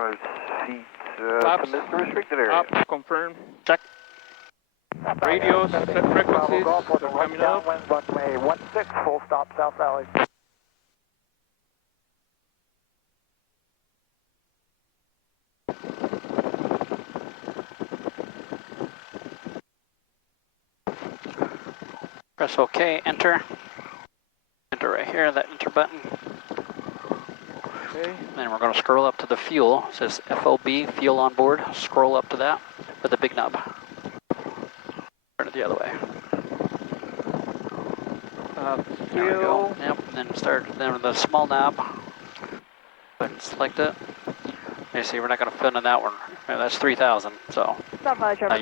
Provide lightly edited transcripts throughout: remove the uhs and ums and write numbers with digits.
500 feet Flaps, to the restricted area. up, confirm. Check. Radios, set frequencies, they're coming up. Downwind, runway 16, full stop, South Valley. Press OK, enter. Enter right here, that enter button. Okay. Then we're going to scroll up to the fuel. It says FOB, fuel on board. Scroll up to that with the big knob. Turn it the other way. There we go. Yep, and then start then with the small knob. Go ahead and select it. You see, we're not going to fit in that one. That's 3,000. So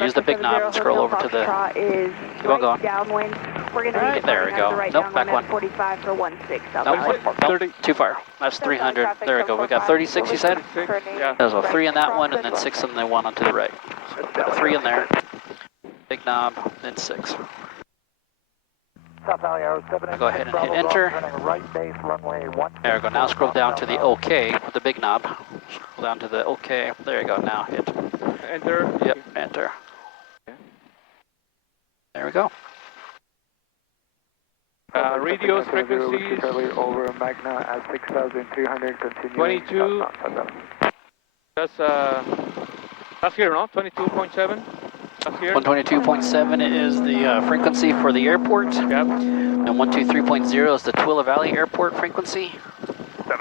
use the big knob and scroll over to the. Keep on going. Downwind. We're going to right, there we go. Nope, back one. 45 for 16. Nope, one more. Nope, too far. That's 300. There we go. We got 36, you said? Yeah. There's a 3 in that one, and then 6 in the one onto the right. So put a 3 in there. Big knob, then 6. South Valley Arrow 7. Go ahead and hit enter. Right base, runway 16. There we go. Now scroll down to the OK with the big knob. Scroll down to the OK. There you go. Now hit. Enter. Yep, enter. There we go. Radios, frequencies. Over Magna at 6,300. Continue. 22. That's here, no? 22.7. That's here. 122.7 is the frequency for the airport. Yep. And 123.0 is the Twila Valley Airport frequency. Go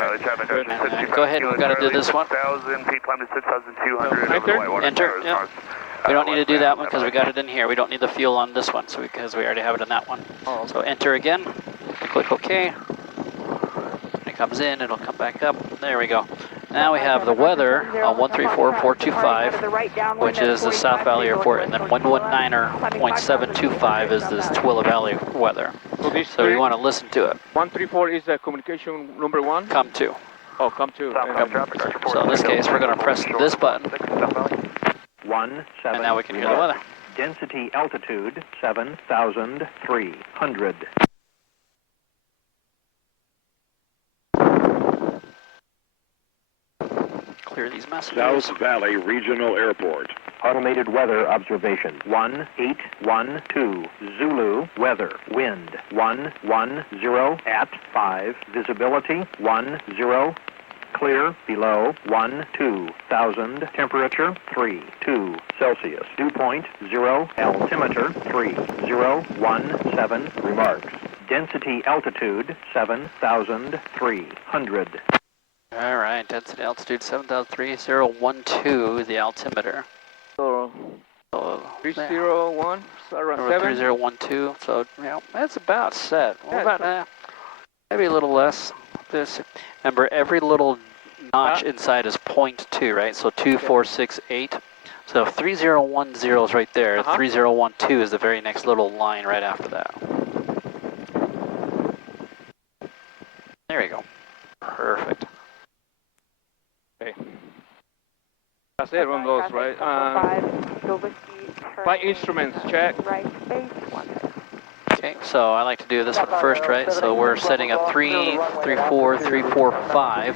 ahead, we've got to do this one. 6,000 feet, climb to 6,200. Enter. Yep. We don't need to do that one because we got it in here. We don't need the fuel on this one because we already have it in that one. Oh. So enter again. Click OK. When it comes in, it'll come back up. There we go. Now we have the weather on 134.425, which is the South Valley Airport, and then 119.725 is this Twila Valley weather. So you want to listen to it. 134 is communication number 1? Come to. Oh, come to. So in this case, we're going to press this button. 17. And now we can hear the weather. Density altitude 7,300. Clear these messages. South Valley Regional Airport. Automated weather observation 1812. Zulu weather. Wind 110 at 5. Visibility 10. Clear below 12,000. Temperature 32 Celsius. Dew point 0. Altimeter 3017. Remarks. Density altitude 7,300. All right, density altitude 7,3012 is the altimeter. So, 301, so around 7. 3012, so yeah, that's about set. What about maybe a little less. This, remember, every little notch inside is 0.2, right? So 2468. So if 3010 is right there, 3012 is the very next little line right after that. There you go. Perfect. Okay. That's it on those, right? Flight instruments, check. Okay, so I like to do this one first, right? So we're setting up 3, 3, 4, 3, 4, 5.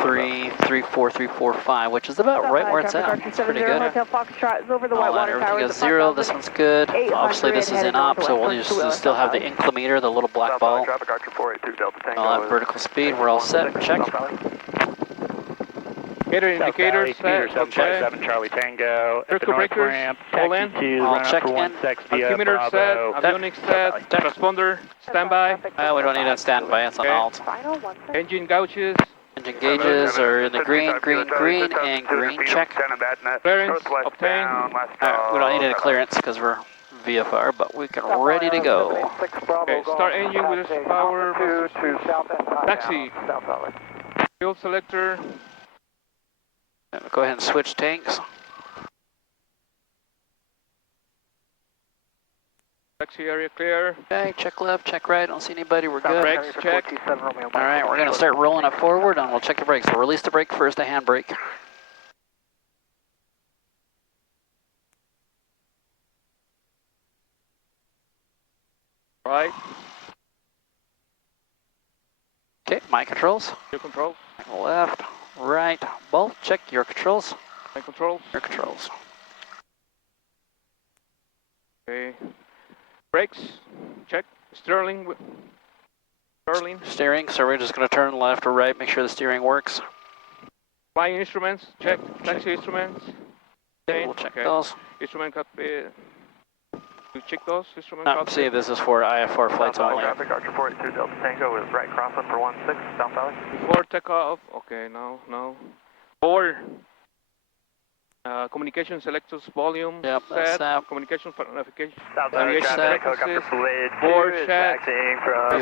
3, 3, 4, 3, 4, 5, which is about right where it's at. It's pretty good. All that, everything is 0. This one's good. Obviously, this is in op, so we'll just still have the inclimeter, the little black ball. All that vertical speed, we're all set. Check. Indicators set. Okay. Charlie Tango. Circle breakers, all in. All check in. Altimeter set. Avionics set. Transponder, standby. We don't need a standby, it's on alt. Engine gauges. Engine gauges are in the green, green, green, and green. Check. Clearance, obtain. We don't need any clearance because we're VFR, but we can ready to go. Okay, start engine with power. Taxi. Fuel selector. Go ahead and switch tanks. Taxi area clear. Okay, check left, check right. Don't see anybody. We're good. Brakes check. All right, we're going to start rolling it forward, and we'll check the brakes. So release the brake first, the hand brake. Right. Okay, my controls. Your control. Left. right. Bolt, check your controls. My controls. Your controls. Okay. Brakes, check. Sterling. Sterling. Steering, so we're just going to turn left or right, make sure the steering works. Flying instruments, check. Taxi instruments. Okay, we'll check those. Instrument cockpit. You check those instrument No, cockpit? see, this is for IFR flights only. Traffic, Archer 42 Delta Tango is right crossing for 16, South Valley. Before takeoff, okay, no. Forward. Communication selectors volume Yep, that's set. that. Communication for notification. South Valley Navigation traffic, set. helicopter Blade 2 Board is check. taxiing from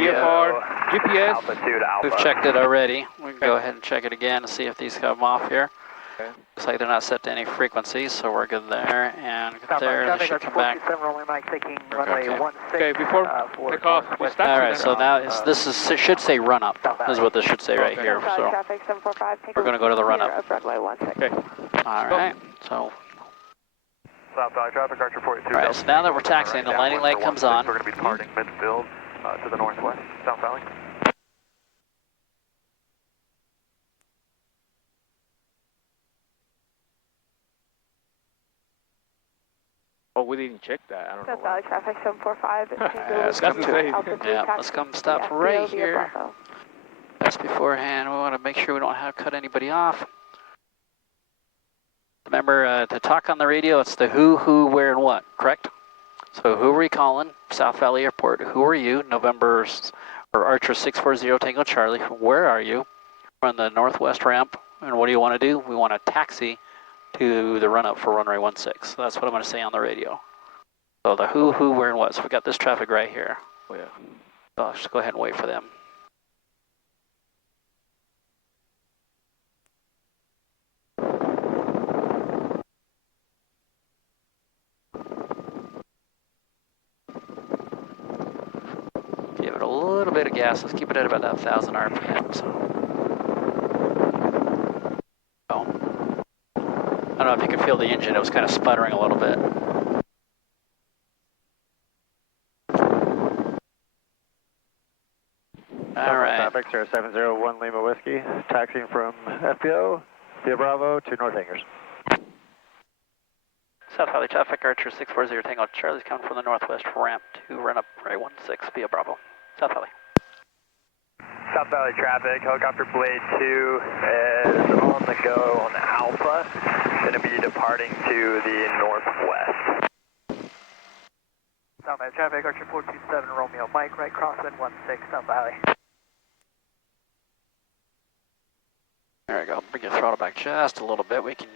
EFR, GPS. altitude Alpha. We've checked it already. We can go ahead and check it again and see if these come off here. Okay. Looks like they're not set to any frequencies, so we're good there. And there, they should come back. Okay, before takeoff, we start. All right, so now this is it should say run up. This is what this should say right here. So Traffic 745. we're going to go to the run up. Runway 16. Okay. All right. So South Valley traffic, Archer 42 all right. So now that we're taxiing, the landing light comes on. We're going to be departing midfield to the northwest, South Valley. Oh, we didn't check that. I don't know. South Valley traffic 745. Let's come Doesn't say. Yeah, let's come stop right here. That's beforehand. We want to make sure we don't have cut anybody off. Remember to talk on the radio, it's the who, where, and what, correct? So who are we calling? South Valley Airport. Who are you? Archer 640 Tango Charlie. Where are you? We're on the northwest ramp. And what do you want to do? We want to taxi to the run up for runway 16. So that's what I'm going to say on the radio. So the who, where, and what. So we got this traffic right here. Oh, yeah. So I'll just go ahead and wait for them. Give it a little bit of gas. Let's keep it at about that 1,000 RPM. So. I don't know if you can feel the engine. It was kind of sputtering a little bit. All right. Traffic, 0701 Lima Whiskey, taxiing from FBO via Bravo to North Angers. South Valley traffic, Archer 640 Tango Charlie's coming from the northwest ramp to run up runway 16 via Bravo. South Valley. South Valley traffic, helicopter Blade 2 is on the go on Alpha, going to be departing to the northwest. South Valley traffic, Archer 427 Romeo Mike, right crosswind 16, South Valley. There we go. Bring your throttle back just a little bit. We can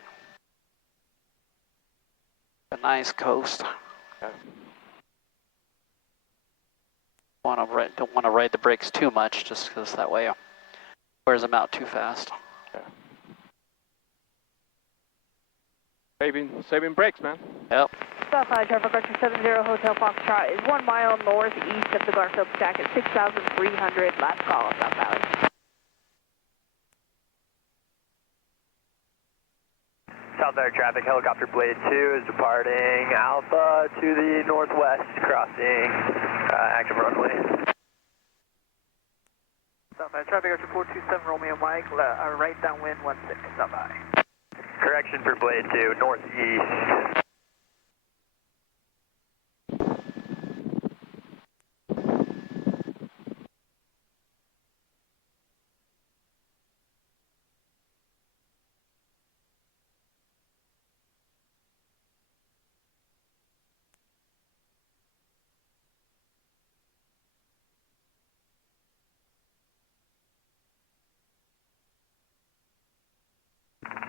a nice coast. Don't want to ride the brakes too much, just because that way it wears them out too fast. Saving brakes, man. Yep. South Valley traffic, Archer 70 Hotel Foxtrot is 1 mile northeast of the Garfield stack at 6,300. Last call, South Valley. South Valley traffic, helicopter Blade 2 is departing Alpha to the northwest, crossing active runway. South Valley traffic, Archer 427 Romeo Mike, right downwind 16, South Valley. Correction for Blade 2, northeast.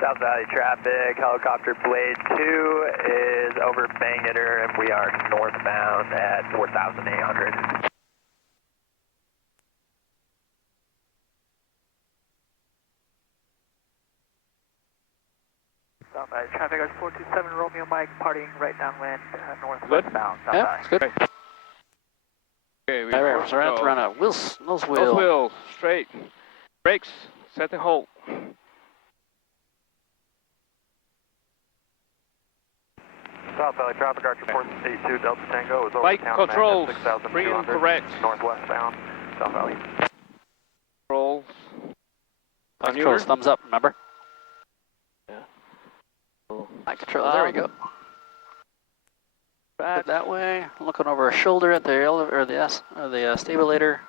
South Valley traffic, helicopter Blade 2 is over Bangor, and we are northbound at 4,800. South Valley traffic, 427 Romeo Mike, partying right downwind, northwestbound, South Valley. Yep, good. Okay, All right, so we're at the run up. Those Those wheels. wheels, straight. Brakes, set and hold. South Valley traffic, Archer 482 Delta Tango is over Flight town controls, at 6,200, free and correct. northwestbound, South Valley. Controls. Flight controls, thumbs up, remember? Yeah. Flight controls, there we go. Back that way, looking over our shoulder at the elevator, or the stabulator.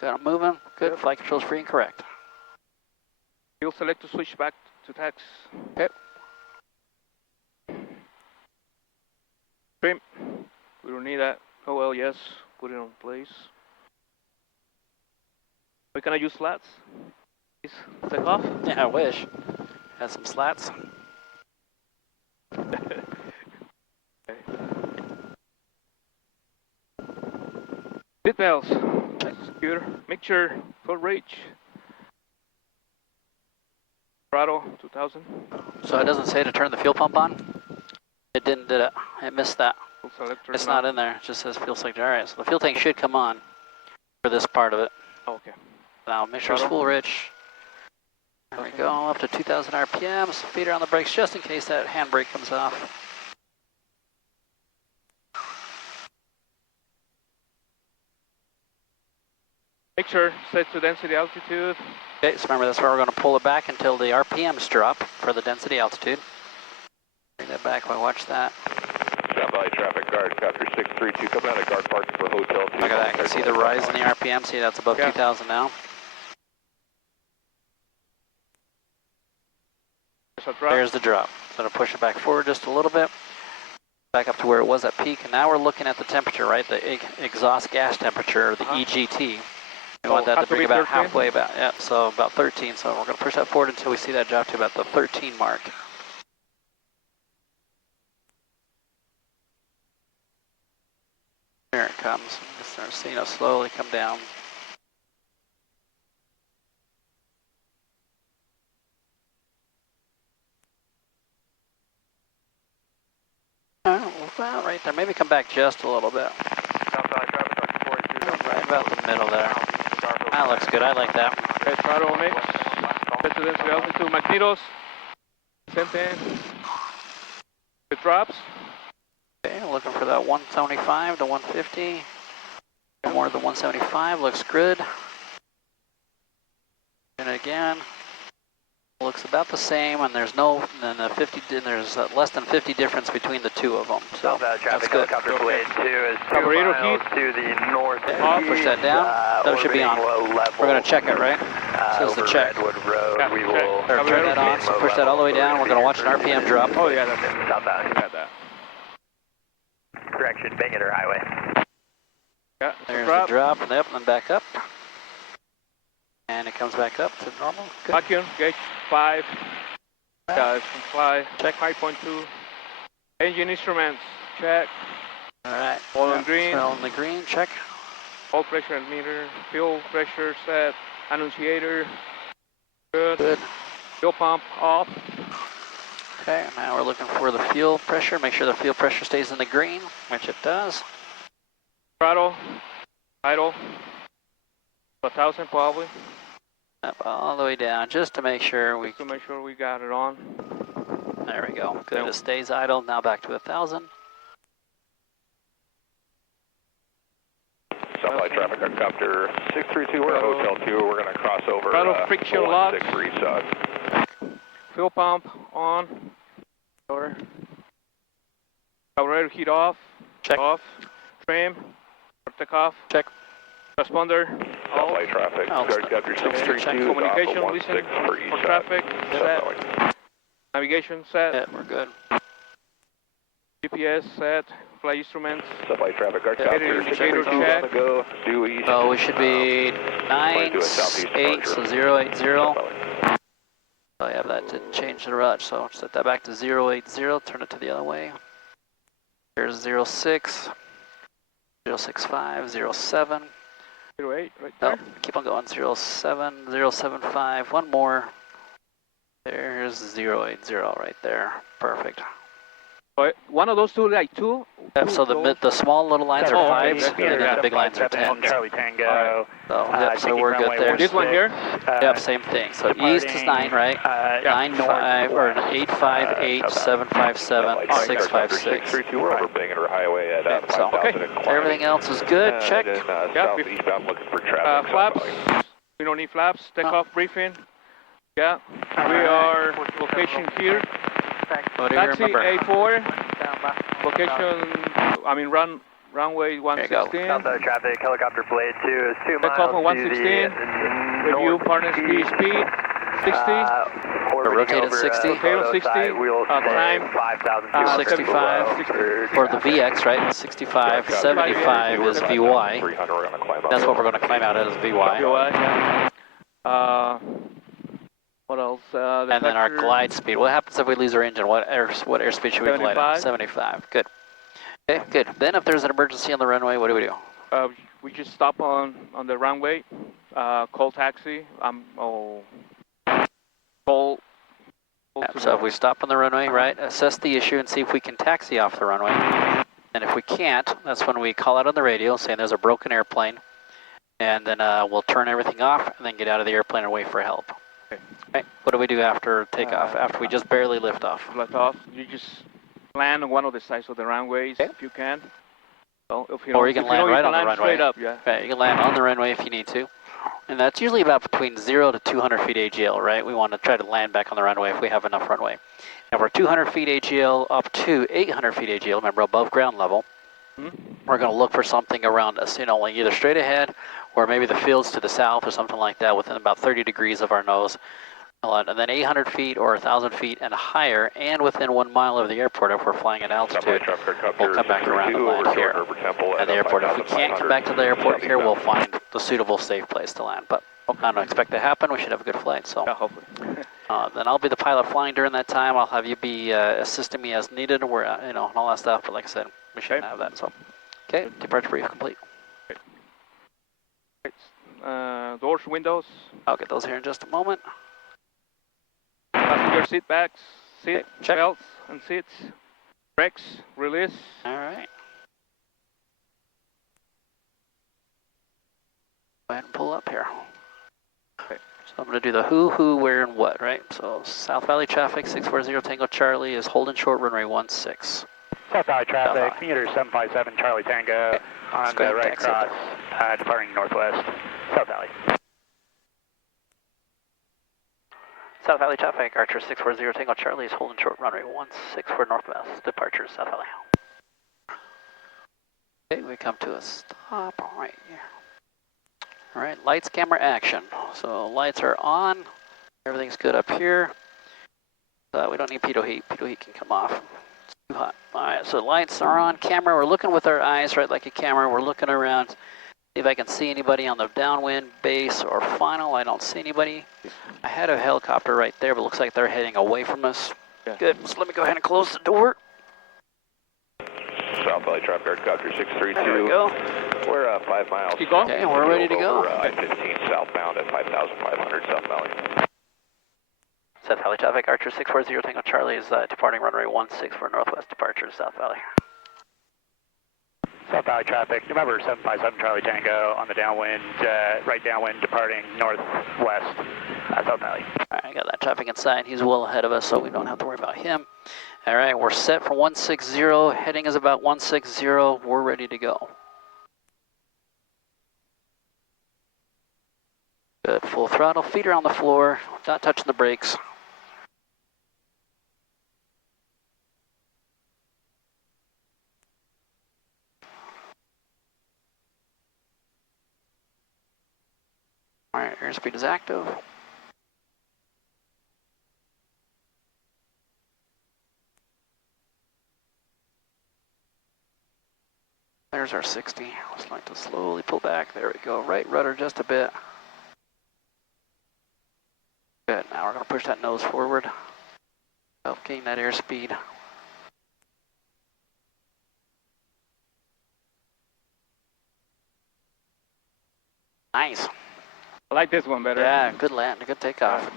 Got them moving, good, flight controls free and correct. You'll select to switch back to tax. Okay. Trim. We don't need that. Oh well, yes. Put it on place. Wait, can I use slats? Please take off. Yeah, I wish. Had some slats. Seat belts. Secure. Make sure full reach. Throttle 2000. So it doesn't say to turn the fuel pump on? It didn't, did it? It missed that. Full selector. It's not in there. It just says fuel selector. All right, so the fuel tank should come on for this part of it. Oh, okay. Now make sure it's full rich. There we go, up to 2,000 RPMs. Feet are on the brakes just in case that handbrake comes off. Make sure set to density altitude. Okay, so remember that's where we're going to pull it back until the RPMs drop for the density altitude. Bring that back while I watch that. South Valley traffic guard, copter 632, coming out of guard parking for hotel 2. Look at that, I can see the rise in the RPM. See, that's above 2,000 now. There's the drop. So to push it back forward just a little bit. Back up to where it was at peak. And now we're looking at the temperature, right? The exhaust gas temperature, the EGT. We want that to bring about 13? halfway about, yeah, so about 13. So we're going to push that forward until we see that drop to about the 13 mark. There it comes. Just start seeing it slowly come down. Well, right there. Maybe come back just a little bit. Right about the middle there. That looks good. I like that. Okay, throttle mix. Set to density altitude. Magnetos. Same thing. It drops. Okay, looking for that 175 to 150. More than 175. Looks good. And again. Looks about the same, and there's no, and there's less than 50 difference between the two of them. So that's good. Helicopter Blade 2 is 2 Carburetor miles heat. to the north. Push that down. That should be on. We're going to check it, right? Says the check. Redwood Road. Yeah, We will Turn that on. So push that all the way down. We're going to watch an RPM drop. Oh yeah, that's it. Southbound. Got that. Correction, Bangerter Highway. Yeah, There's the drop. Yep, and back up. And it comes back up to normal. Good. Vacuum, gauge 5. Guys, can fly. Check. 5.2. Engine instruments, check. All right. All on green. All on the green, check. Oil pressure meter. Fuel pressure set. Annunciator. Good. Good. Fuel pump off. Okay, now we're looking for the fuel pressure. Make sure the fuel pressure stays in the green, which it does. Throttle. Idle. 1,000 probably. Up all the way down, just to make sure we. Just to make sure we got it on. There we go. Good. Yep. It stays idle. Now back to 1,000. South Valley traffic helicopter 632, we're at hotel 2. We're going to cross over Throttle friction lock. 16 for east. Fuel pump on. Over. Carburetor heat off. Check. Off. Trim. Take off. Check. Transponder. South Valley traffic, Oh, guard capture 632, Communication, Alpha listen 16 for east for side. traffic. South Set. Valley. Navigation set. Yeah, we're good. GPS set. Flight instruments. South Valley traffic, guard Yeah. capture Indicator 632 on check. the go, due east. So we should be Plan to do a southeast 9-8, so departure. 080. South Valley. Oh yeah, that didn't change the route, so set that back to 080, turn it to the other way. Here's 06, 065, 07. 08 right Oh, there. keep on going, 07, 075, one more. There's 080 right there, perfect. But one of those two, like two. Yep, so the small little lines are Oh, 5s, okay, and then yeah. the big lines are 10s. Charlie Tango. So, yep, so we're good there. This one here. Yep, same thing. So east is 9, right? 9-5, or 858, 757, 656. 632, we're over Bangerter Highway at So, 5,000 and climbing. everything else is good, check. And then Yeah, southeastbound looking for traffic. South Flaps. Valley. We don't need flaps. Takeoff briefing. Yeah. We are location here. What do you Taxi remember? A4. Location, runway 116. Southbound traffic, helicopter blade 2 is 2 miles. Takeoff on to 116. the Review partner speed 60. Rotate at 60. Rotate at 60. We'll Climb 5,200 65 below for the VX, right? 65, 75 is VY. 300, we're going to climb up. That's what we're going to climb out as VY. Yeah. What else? And then our glide speed. What happens if we lose our engine? What airspeed should we glide at? 75. Good. Okay, good. Then if there's an emergency on the runway, what do we do? We just stop on the runway. Call taxi. So if we stop on the runway, right, assess the issue and see if we can taxi off the runway. And if we can't, that's when we call out on the radio saying there's a broken airplane. And then we'll turn everything off and then get out of the airplane and wait for help. Okay. Right. What do we do after takeoff, after we just barely lift off? Lift off. You just land on one of the sides of the runways if you can. So if you or you can land right on the runway. Straight up, yeah. Right, you can land on the runway if you need to. And that's usually about between 0 to 200 feet AGL, right? We want to try to land back on the runway if we have enough runway. Now we're 200 feet AGL up to 800 feet AGL, remember above ground level. We're going to look for something around us, like either straight ahead or maybe the fields to the south or something like that within about 30 degrees of our nose. And then 800 feet or 1,000 feet and higher and within 1 mile of the airport if we're flying at altitude, we'll come back around and land here at the airport. If we can't come back to the airport here, we'll find the suitable safe place to land. But I don't expect to happen. We should have a good flight. So hopefully. then I'll be the pilot flying during that time. I'll have you be assisting me as needed, where and all that stuff. But like I said, we shouldn't have that. So, okay, departure brief complete. Doors, windows. I'll get those here in just a moment. Passenger seat backs, seat check. belts and seats. Brakes, release. All right. Go ahead and pull up here. Okay. So I'm going to do the who, where, and what, right? So South Valley traffic, 640 Tango Charlie is holding short runway 16. South Valley traffic, meter 757 Charlie Tango on the right cross, departing northwest, South Valley. South Valley traffic, Archer 640 Tango Charlie is holding short runway 16 for northwest, departure South Valley. Okay, we come to a stop right here. All right, lights, camera, action. So lights are on, everything's good up here. We don't need pitot heat can come off. It's too hot. All right, so lights are on, camera, we're looking with our eyes, right, like a camera, we're looking around. See if I can see anybody on the downwind, base, or final. I don't see anybody. I had a helicopter right there, but it looks like they're heading away from us. Yeah. Good, so let me go ahead and close the door. South Valley traffic, helicopter 632. There we go. We're 5 miles. Keep going. Okay, we're ready to go. I-15 southbound at 5,500 South Valley. South Valley traffic, Archer 640 Tango Charlie is departing runway 16 for northwest departure to South Valley. South Valley traffic, November 757 Charlie Tango on the downwind, right downwind, departing northwest, South Valley. All right, I got that traffic inside. He's well ahead of us, so we don't have to worry about him. All right, we're set for 160. Heading is about 160. We're ready to go. Good, full throttle, feet are on the floor, not touching the brakes. All right, airspeed is active. There's our 60. Just like to slowly pull back. There we go. Right rudder just a bit. Good. Now we're going to push that nose forward. Help gain that airspeed. Nice. I like this one better. Yeah, good land, good takeoff. I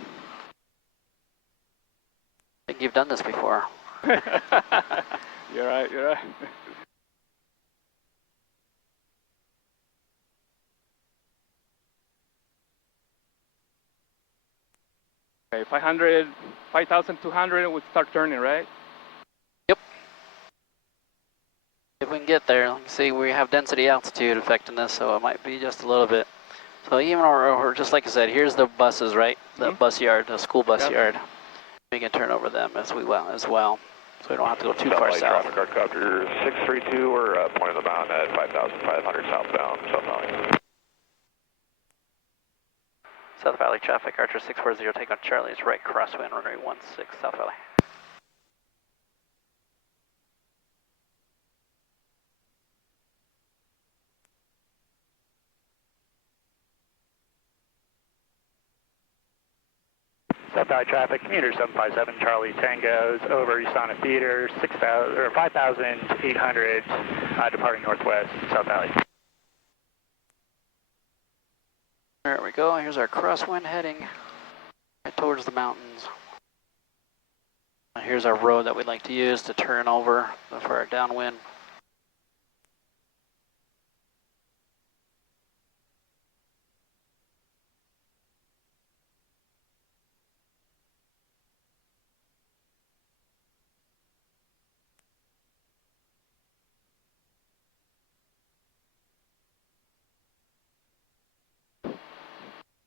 think you've done this before. You're right, you're right. Okay, 5,200, we'll start turning, right? Yep. If we can get there, see, we have density altitude affecting this, so it might be just a little bit. So even, or just like I said, here's the buses, right? The bus yard, the school bus yard. We can turn over them as well, so we don't have to go too far south. Traffic guard copter 632, we're pointing the mountain at 5,500 southbound, South Valley. South Valley traffic, Archer 640, take on Charlie's right crosswind, runway 16, South Valley. South Valley traffic, commuter 757 Charlie Tango's over Usana Theater, 6,000 or 5,800 departing northwest, South Valley. There we go, here's our crosswind heading right towards the mountains. And here's our road that we'd like to use to turn over for our downwind.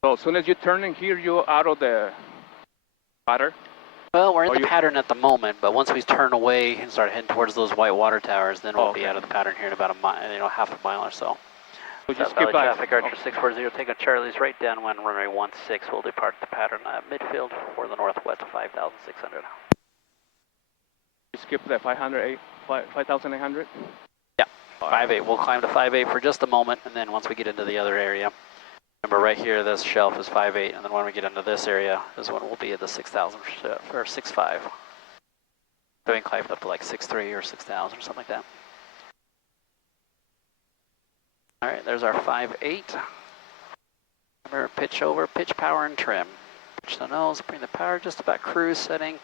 So as soon as you turn in here, you're out of the pattern? Well, we're in the pattern at the moment, but once we turn away and start heading towards those white water towers, then we'll be out of the pattern here in about a mile, half a mile or so. So just South Valley skip by. traffic, Archer 640, take on Charlie's right downwind, runway 16, we'll depart the pattern midfield for the northwest of 5,600. Skip the 5,800? Yeah, 5.8. We'll climb to 5.8 for just a moment, and then once we get into the other area, remember right here, this shelf is 5.8, and then when we get into this area is when we'll be at the 6,000 or 6.5. So we can climb up to like 6.3 or 6,000 or something like that. All right, there's our 5.8. Remember, pitch over, pitch, power, and trim. Pitch the nose, bring the power just about cruise setting,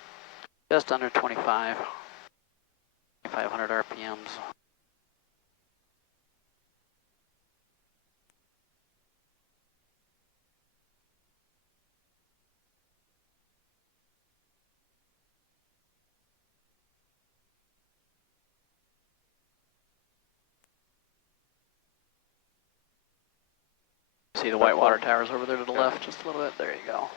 just under 25. 500 RPMs. See the white water towers over there to the left, just a little bit. There you go.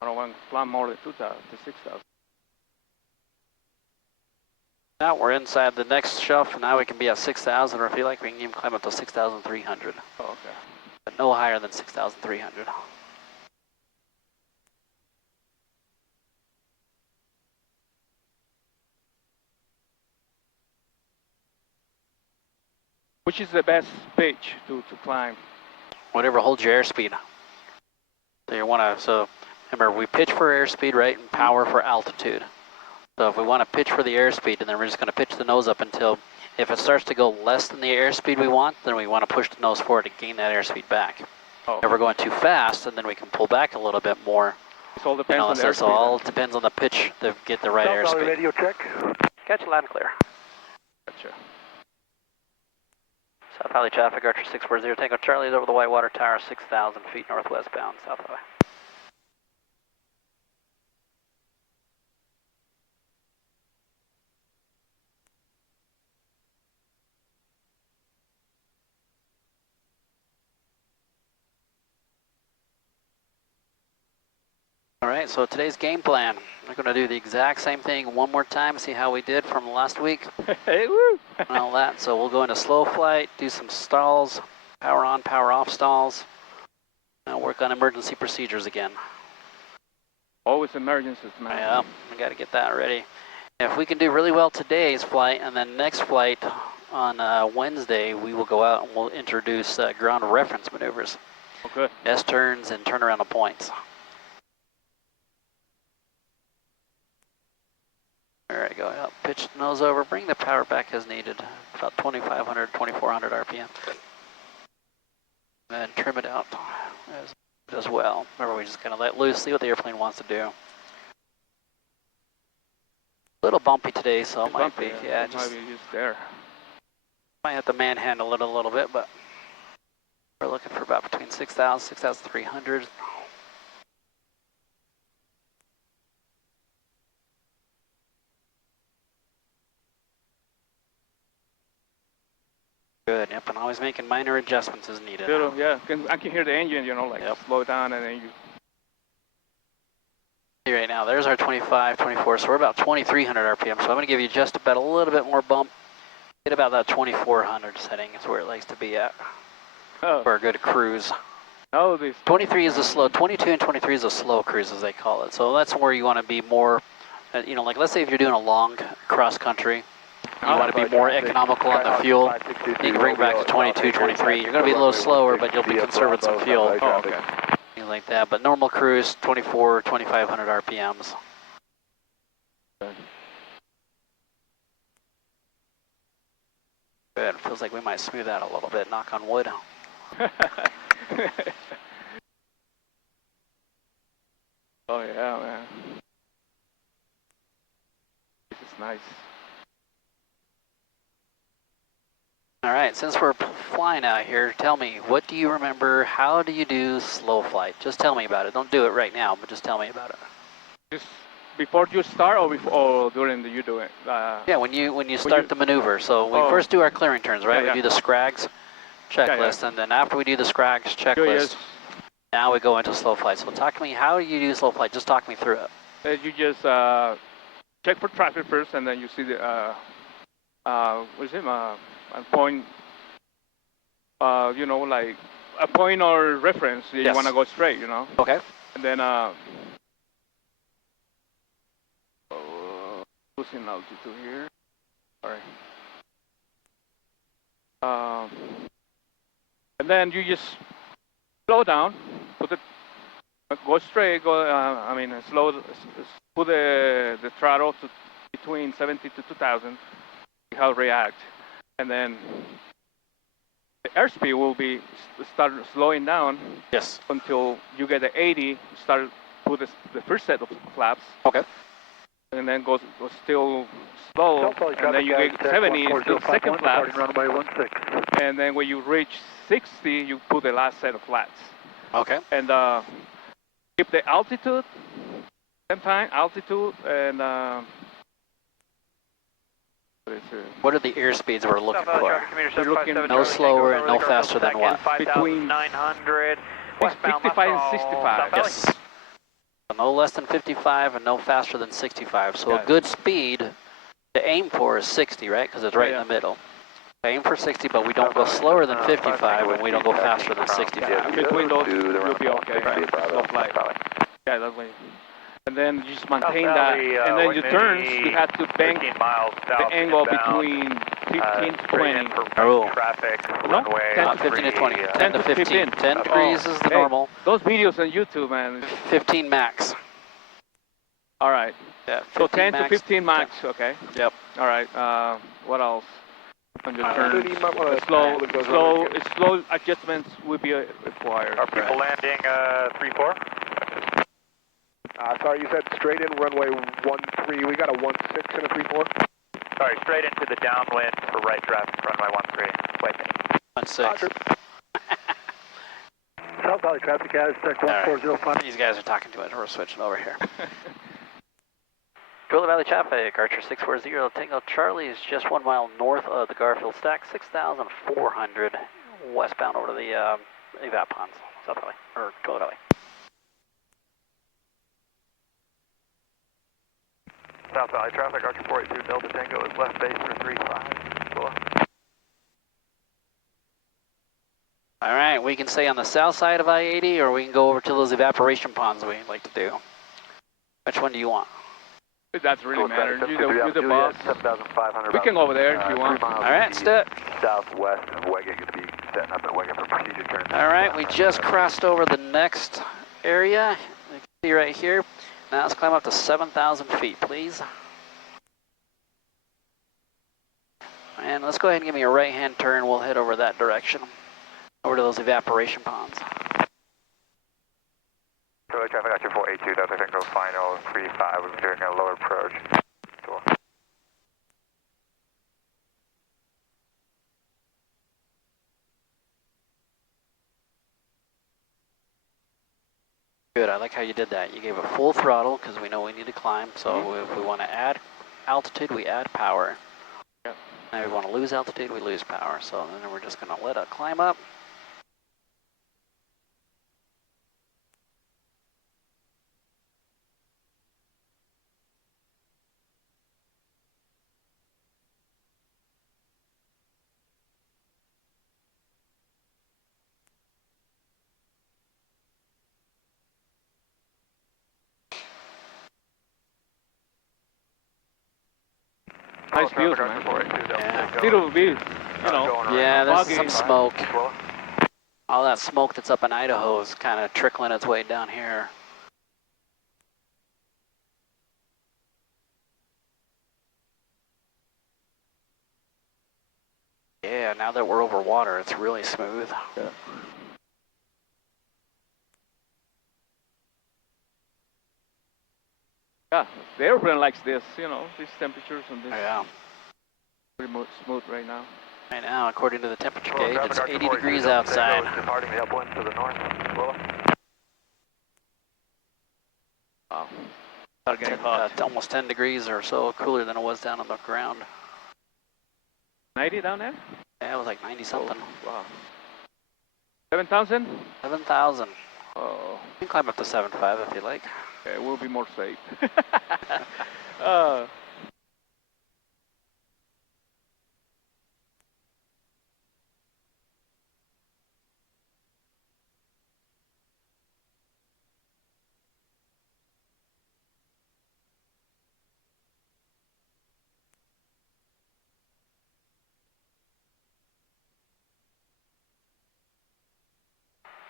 I don't want to climb more than 2,000 to 6,000. Now we're inside the next shelf, and now we can be at 6,000, or if you like, we can even climb up to 6,300. Oh, okay. But no higher than 6,300. Which is the best pitch to climb? Whatever holds your airspeed. So you want to, so remember, we pitch for airspeed, right, and power for altitude. So if we want to pitch for the airspeed, then we're just going to pitch the nose up until, if it starts to go less than the airspeed we want, then we want to push the nose forward to gain that airspeed back. Oh. If we're going too fast, and then we can pull back a little bit more. It all depends on the airspeed. So it all depends on the pitch to get the right airspeed. Radio check. Catch loud and clear. Gotcha. South Valley traffic, Archer 640, Tango Charlie's over the Whitewater Tower, 6,000 feet northwest bound, South Valley. All right, so today's game plan. We're going to do the exact same thing one more time, see how we did from last week. Hey, woo! And all that. So we'll go into slow flight, do some stalls, power on, power off stalls, and work on emergency procedures again. Always emergencies, man. Yeah, we got to get that ready. If we can do really well today's flight, and then next flight on Wednesday, we will go out and we'll introduce ground reference maneuvers. Okay. S-turns and turnaround of points. There we go. Yep. Pitch the nose over. Bring the power back as needed. About 2,500, 2,400 RPM. And trim it out as well. Remember, we just kind of let loose, see what the airplane wants to do. A little bumpy today, so it might be, yeah, it might be just there. Might have to manhandle it a little bit, but we're looking for about between 6,000, 6,300. Good, yep, and always making minor adjustments as needed. Little, yeah, I can hear the engine, you know, like slow down and then you... Right now, there's our 25, 24, so we're about 2,300 RPM, so I'm going to give you just about a little bit more bump. Get about that 2,400 setting is where it likes to be at for a good cruise. Oh, this 23 is a slow, 22 and 23 is a slow cruise as they call it, so that's where you want to be more, you know, like let's say if you're doing a long cross country, you want to be more economical on the fuel, you can bring it back to 22, 23. You're going to be a little slower, but you'll be conserving some fuel. Oh, okay. Things like that, but normal cruise, 24, 2,500 RPMs. Good, feels like we might smooth out a little bit, knock on wood. Oh yeah, man. This is nice. All right, since we're flying out here, tell me, what do you remember, how do you do slow flight? Just tell me about it. Don't do it right now, but just tell me about it. Just before you start or before or during the you do it? Yeah, when you start the maneuver. So we first do our clearing turns, right? Yeah, we do the scrags checklist, and then after we do the scrags checklist, now we go into slow flight. So talk to me, how do you do slow flight? Just talk me through it. You just check for traffic first, and then you see the what's it? A point. You know, like a point or reference. You want to go straight, you know. Okay. And then losing altitude here. Sorry. And then you just slow down, go straight, I mean, put the throttle to between 70 to 2,000, see how it reacts. And then the airspeed will start slowing down. Yes. Until you get the 80, start put the first set of flaps. Okay. And then go still slow, and then you get 70, still second flaps. And then when you reach 60, you put the last set of flats. Okay. And keep the altitude, same time, altitude, and what are the airspeeds we're looking for? We're looking no slower and no faster than what? Between 55 and 65. Yes. So no less than 55 and no faster than 65. So a good speed to aim for is 60, right? Because it's right in the middle. Aim for 60, but we don't go slower than 55 and we don't go faster than 65. Between those, you'll be okay. Right? Slow flight. Yeah, that way. And then you just maintain that. And then your turns, you have to bank the angle between 15 to 20. Oh. No? 15 to 20. 10 to 15. 10 degrees is the normal. Those videos on YouTube, man. 15 max. All right. Yeah, so 10 max. to 15 max, okay. Yep. All right. What else? On your turns. Slow adjustments will be required. Are people landing 3-4? Sorry, you said straight in runway 13. We got a 16 and a 34. Sorry, straight into the downwind for right traffic, runway 13. 16. South Valley traffic guys, check 1405. These guys are talking too much. We're switching over here. Golden Valley traffic, Archer 640, Tango Charlie is just 1 mile north of the Garfield stack, 6,400 westbound over to the evap ponds, South Valley, or Golden Valley. South Valley traffic, Archer 482 Delta Tango is left base for 35. Cool. All right, we can stay on the south side of I-80 or we can go over to those evaporation ponds we like to do. Which one do you want? It doesn't really matter. You're the boss. 7,500. We can go over there if you want. All right, let's do it. Southwest of Wega, going to be setting up at Wega for procedure turn. All right, we just crossed over the next area. You can see right here. Now let's climb up to 7,000 feet, please. And let's go ahead and give me a right-hand turn. We'll head over that direction. over to those evaporation ponds. Charlie traffic got your 482, that's I think go final 35, we're doing a lower approach. Cool. Good, I like how you did that. You gave it full throttle because we know we need to climb, so if we want to add altitude, we add power. Yep. And if we want to lose altitude, we lose power. So then we're just going to let it climb up. Nice views, man. Yeah. Beautiful views, you know. Yeah, there's some foggy. smoke. All that smoke that's up in Idaho is kind of trickling its way down here. Yeah, now that we're over water, it's really smooth. Yeah. Yeah, the airplane likes this, you know, these temperatures and this. Yeah. Pretty smooth right now. Right now, according to the temperature gauge, it's 80 degrees outside. Departing the upwind to the north. Wow. Start getting hot. It's almost 10 degrees or so cooler than it was down on the ground. 90 down there? Yeah, it was like 90 something. Oh, wow. 7,000? 7,000. Oh, You can climb up to 7.5 if you like. okay, we'll be more safe.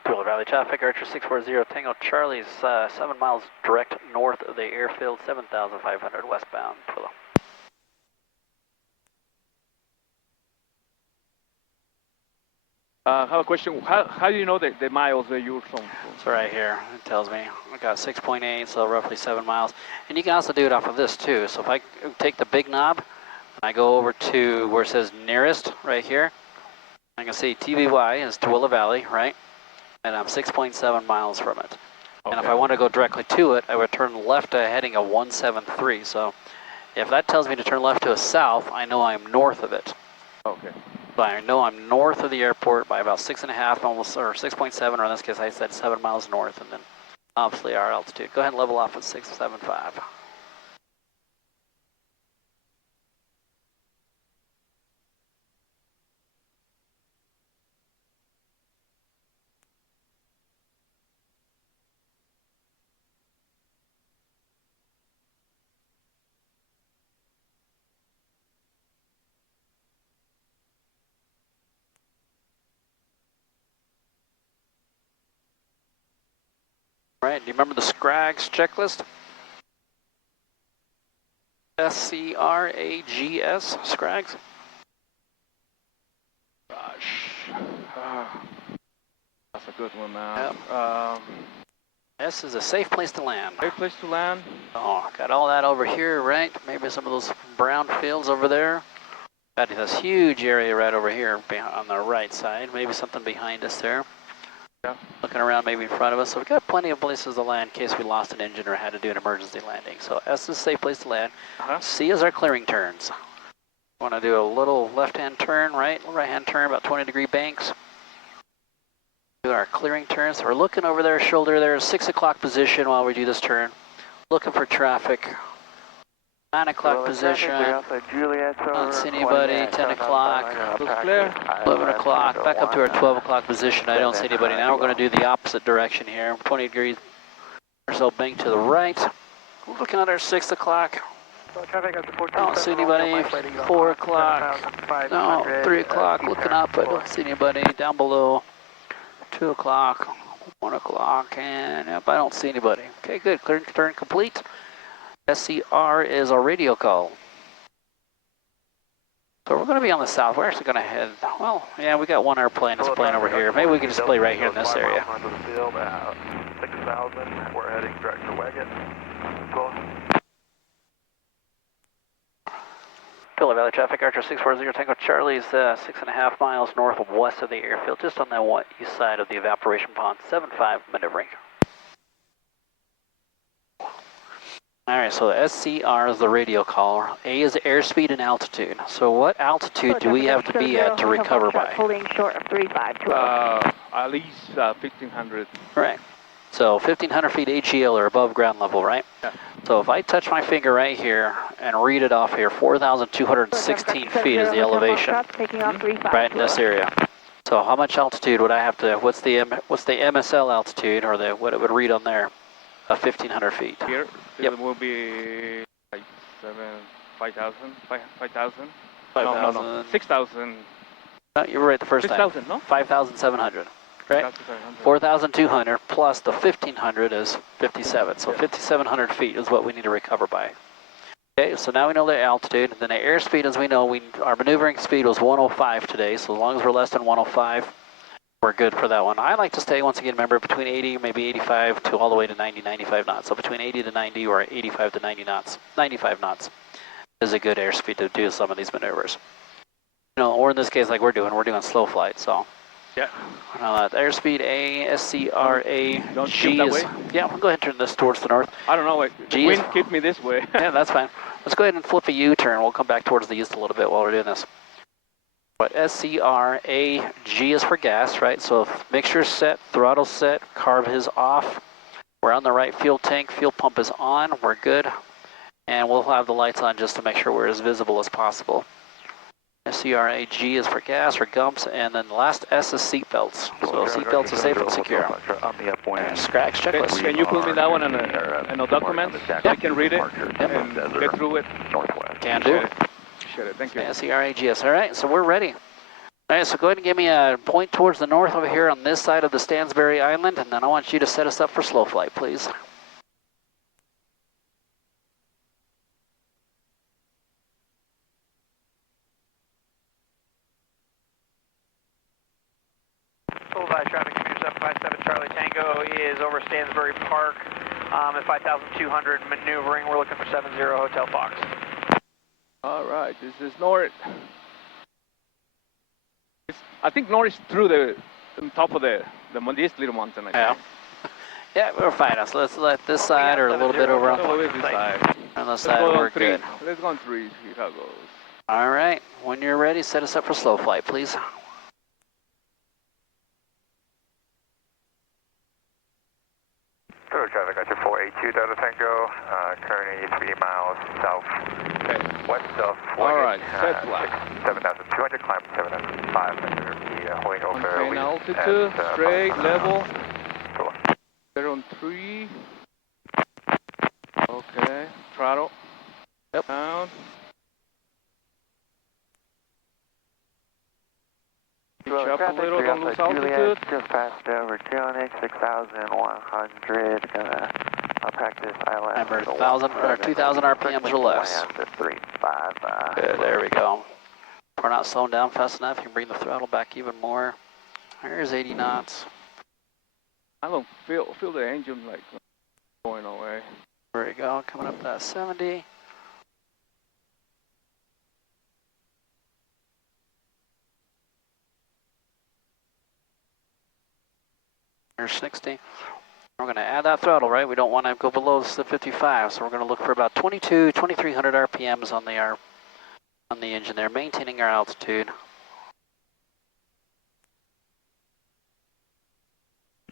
Twiller Valley traffic, Archer 640 Tango Charlie's 7 miles direct north of the airfield, 7,500 westbound. Twiller. I have a question. How do you know the miles that you're from? It's right here. It tells me I got 6.8, so roughly 7 miles. And you can also do it off of this too. So if I take the big knob and I go over to where it says nearest right here, I can see TVY is Twilla Valley, right? And I'm 6.7 miles from it. Okay. And if I want to go directly to it, I would turn left to a heading of 173. So if that tells me to turn left to a south, I know I'm north of it. Okay. So I know I'm north of the airport by about 6.5, almost, or 6.7, or in this case I said 7 miles north, and then obviously our altitude. Go ahead and level off at 675. All right, do you remember the SCRAGS checklist? S-C-R-A-G-S, SCRAGS? Gosh. That's a good one, man. Yep. S is a safe place to land. Safe place to land. Oh, got all that over here, right? Maybe some of those brown fields over there. Got this huge area right over here on the right side. Maybe something behind us there. Yeah. Looking around maybe in front of us. So we've got plenty of places to land in case we lost an engine or had to do an emergency landing. So S is a safe place to land. C is our clearing turns. Want to do a little left-hand turn, right-hand turn, about 20-degree banks. Do our clearing turns. So we're looking over their shoulder there, 6 o'clock position while we do this turn. Looking for traffic. 9 o'clock position. Don't see anybody. 10 o'clock. Looks clear. 11 o'clock. Back up to our 12 o'clock position. I don't see anybody. Now we're going to do the opposite direction here. 20 degrees or so bank to the right. We're looking at our 6 o'clock. Don't see anybody. 4 o'clock. No, 3 o'clock. Looking up. I don't see anybody. Down below. 2 o'clock. 1 o'clock. And yep, I don't see anybody. Okay, good. Clearing turn complete. SCR is our radio call. So we're going to be on the south. We're actually going to head, well, yeah, we got one airplane that's playing over here. Maybe we can just play right here in this area. 6,000, we're heading direct to Wagon. Cool. Philly Valley traffic, Archer 640 Tango Charlie is 6.5 miles northwest of the airfield, just on the east side of the evaporation pond, 7.5 maneuvering. Alright, so SCR is the radio call. A is the airspeed and altitude. So what altitude do we have to be at to recover by? Holding short of 3520. At least 1,500. Right. So 1,500 feet AGL or above ground level, right? Yeah. So if I touch my finger right here and read it off here, 4,216 feet is the elevation, right in this area. So how much altitude would I have to? What's the MSL altitude, or what it would read on there? 1,500 feet. Here, Yep. it will be like 5,000. 5,000. No, 6,000. No, you were right the first time. 6,000, no? 5,700. Right? 6,700. 4,200 plus the 1,500 is 57. So 5,700 feet is what we need to recover by. Okay, so now we know the altitude. And then the airspeed, as we know, our maneuvering speed was 105 today. So as long as we're less than 105, we're good for that one. I like to stay, once again, remember, between 80, maybe 85 to all the way to 90, 95 knots. So between 80 to 90 or 85 to 90 knots, 95 knots is a good airspeed to do some of these maneuvers. You know, or in this case, like we're doing slow flight, so. Yeah. Airspeed A, SCRA, Don't G that is, way? yeah, we'll go ahead and turn this towards the north. I don't know, like, G wind is, keep me this way. yeah, that's fine. Let's go ahead and flip a U-turn. We'll come back towards the east a little bit while we're doing this. But SCRA, G is for gas, right? So if mixture's set, throttle's set, carb is off. We're on the right fuel tank, fuel pump is on, we're good. And we'll have the lights on just to make sure we're as visible as possible. SCRA, G is for gas or gumps, and then the last S is seatbelts. So seatbelts are safe and secure. Scratch checklist. Can you put me that one in a document? Yep. I can read it Yep. and get through it. Can do. Appreciate it. Thank you. SCRA, GS. All right, so we're ready. All right, so go ahead and give me a point towards the north over here on this side of the Stansbury Island, and then I want you to set us up for slow flight, please. Traffic computer 757 Charlie Tango is over Stansbury Park at 5,200 maneuvering. We're looking for 70 Hotel Fox. All right, this is north. I think north is through the on top of this little mountain. I think. Yeah, we're fine. So let's let this side or a little bit over on this side. this side. We're good. Let's go on 3. See how it goes. All right, when you're ready, set us up for slow flight, please. Traffic, got your 482 Delta Tango, currently 3 miles southwest of All right, set black. 7,200, climb 705, holding over. Maintain altitude, straight, level. 0 Okay, throttle. Yep. Down. Pitch up a little, don't lose altitude. Just passed over Geonic, 6,100, gonna practice island. Remember, 1,000 or 2,000 RPMs or less. 355. Good, there we go. We're not slowing down fast enough. You can bring the throttle back even more. There's 80 knots. I don't feel the engine like going away. There we go, coming up that 70. There's 60. We're going to add that throttle, right? We don't want to go below the 55, so we're going to look for about 2,300 RPMs on the engine there, maintaining our altitude.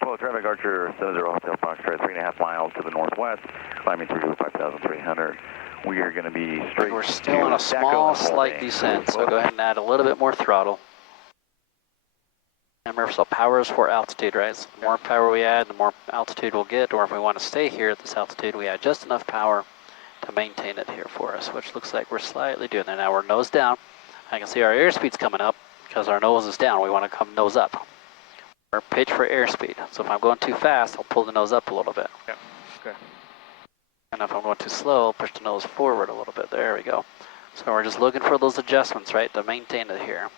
Well, traffic Archer 70 Hotel Foxtrot, 3.5 miles to the northwest, climbing through 5,300. We are going to be straight. We're still on a small, slight descent, so go ahead and add a little bit more throttle. Remember, so power is for altitude, right? So the more power we add, the more altitude we'll get, or if we want to stay here at this altitude, we add just enough power to maintain it here for us, which looks like we're slightly doing that. Now we're nose down. I can see our airspeed's coming up because our nose is down. We want to come nose up. Or pitch for airspeed. So if I'm going too fast, I'll pull the nose up a little bit. Yeah, okay. And if I'm going too slow, I'll push the nose forward a little bit. There we go. So we're just looking for those adjustments, right, to maintain it here.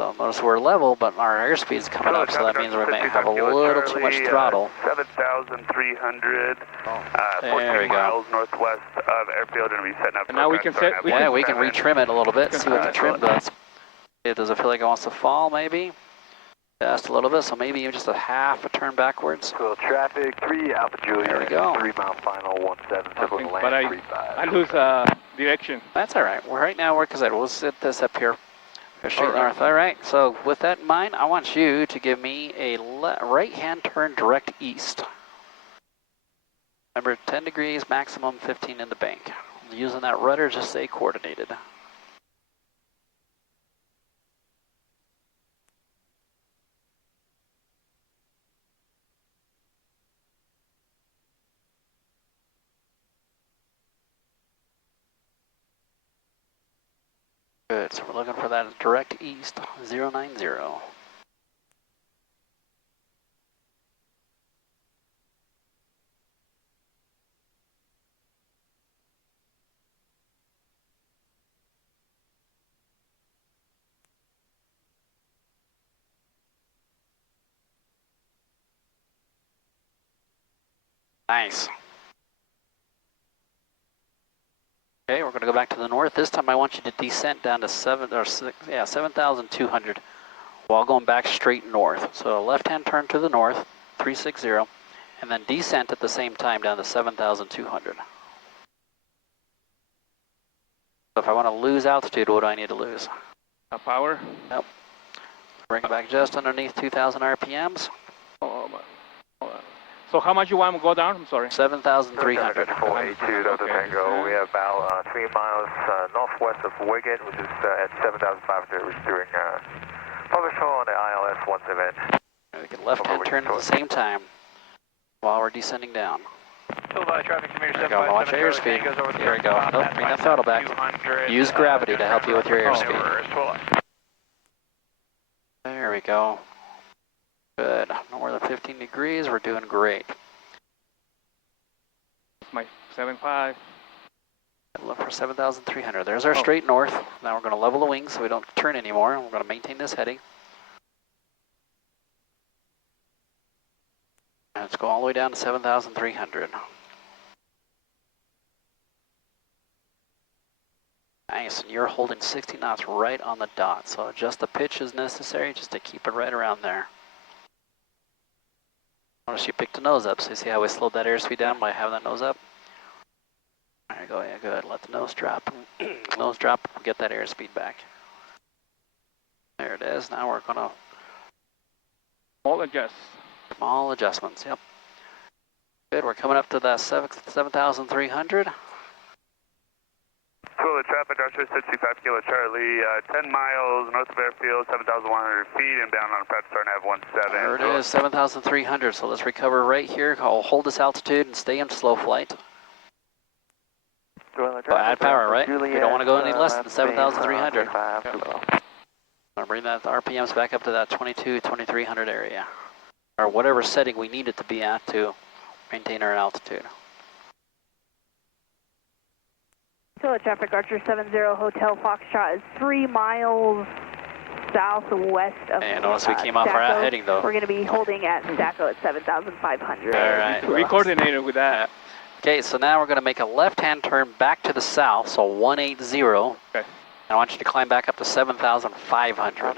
So notice we're level, but our airspeed is coming up, so that means we may have a little too much throttle. 7,300, there we 14 go. miles northwest of airfield, and we setting up. And now we can set. Yeah, we can retrim it a little bit, see what the trim does. Does it feel like it wants to fall, maybe? Just a little bit, so maybe even just a half a turn backwards. Cool, traffic 3, Alpha Juliet. There we go. 3 mile final, 17, typical land, But I 35. lose direction. That's all right. Right now, we're because we'll set this up here. Straight north. All right. So with that in mind, I want you to give me a right-hand turn direct east. Remember, 10 degrees, maximum 15 in the bank. Using that rudder, just stay coordinated. Good, so we're looking for that direct east, 090. Nice. Okay, we're going to go back to the north. This time I want you to descent down to 7,200 while going back straight north. So left-hand turn to the north, 360, and then descent at the same time down to 7,200. So if I want to lose altitude, what do I need to lose? Power. Yep. Bring it back just underneath 2,000 RPMs. So how much you want to go down? I'm sorry. 7,300. 482, Delta Tango. We have about 3 miles northwest of Wigan, which is at 7,500. We're doing public show on the ILS 17. We can left-hand turn at the same time while we're descending down. Traffic commuter There we go. Watch your airspeed. There we go. Nope, bring that throttle back. Use gravity to help you with your airspeed. There we go. Good. No more than 15 degrees. We're doing great. My 7.5. Look for 7,300. There's our straight north. Now we're going to level the wings so we don't turn anymore. We're going to maintain this heading. And let's go all the way down to 7,300. Nice, and you're holding 60 knots right on the dot. So just the pitch is necessary just to keep it right around there. Notice you picked a nose up, so you see how we slowed that airspeed down by having that nose up? There you go, yeah, good. Let the nose drop. Nose drop, get that airspeed back. There it is. Now we're gonna All adjust. small adjustments, yep. Good, we're coming up to that 7,300. Cool, traffic, Archer 65 Kilo Charlie, 10 miles north of airfield, 7,100 feet, and down on approach start nav 17. There it is, 7,300. So let's recover right here. I'll hold this altitude and stay in slow flight. Add power, right? We don't want to go any less than 7,300. I'll bring that RPMs back up to that 2,300 area, or whatever setting we need it to be at to maintain our altitude. So traffic, Archer 70 Hotel Foxtrot is 3 miles southwest of And notice we came off our Stacko. heading though. We're going to be holding at Stacko at 7,500. All right. We coordinated with that. Okay, so now we're going to make a left-hand turn back to the south, so 180. Okay. And I want you to climb back up to 7,500.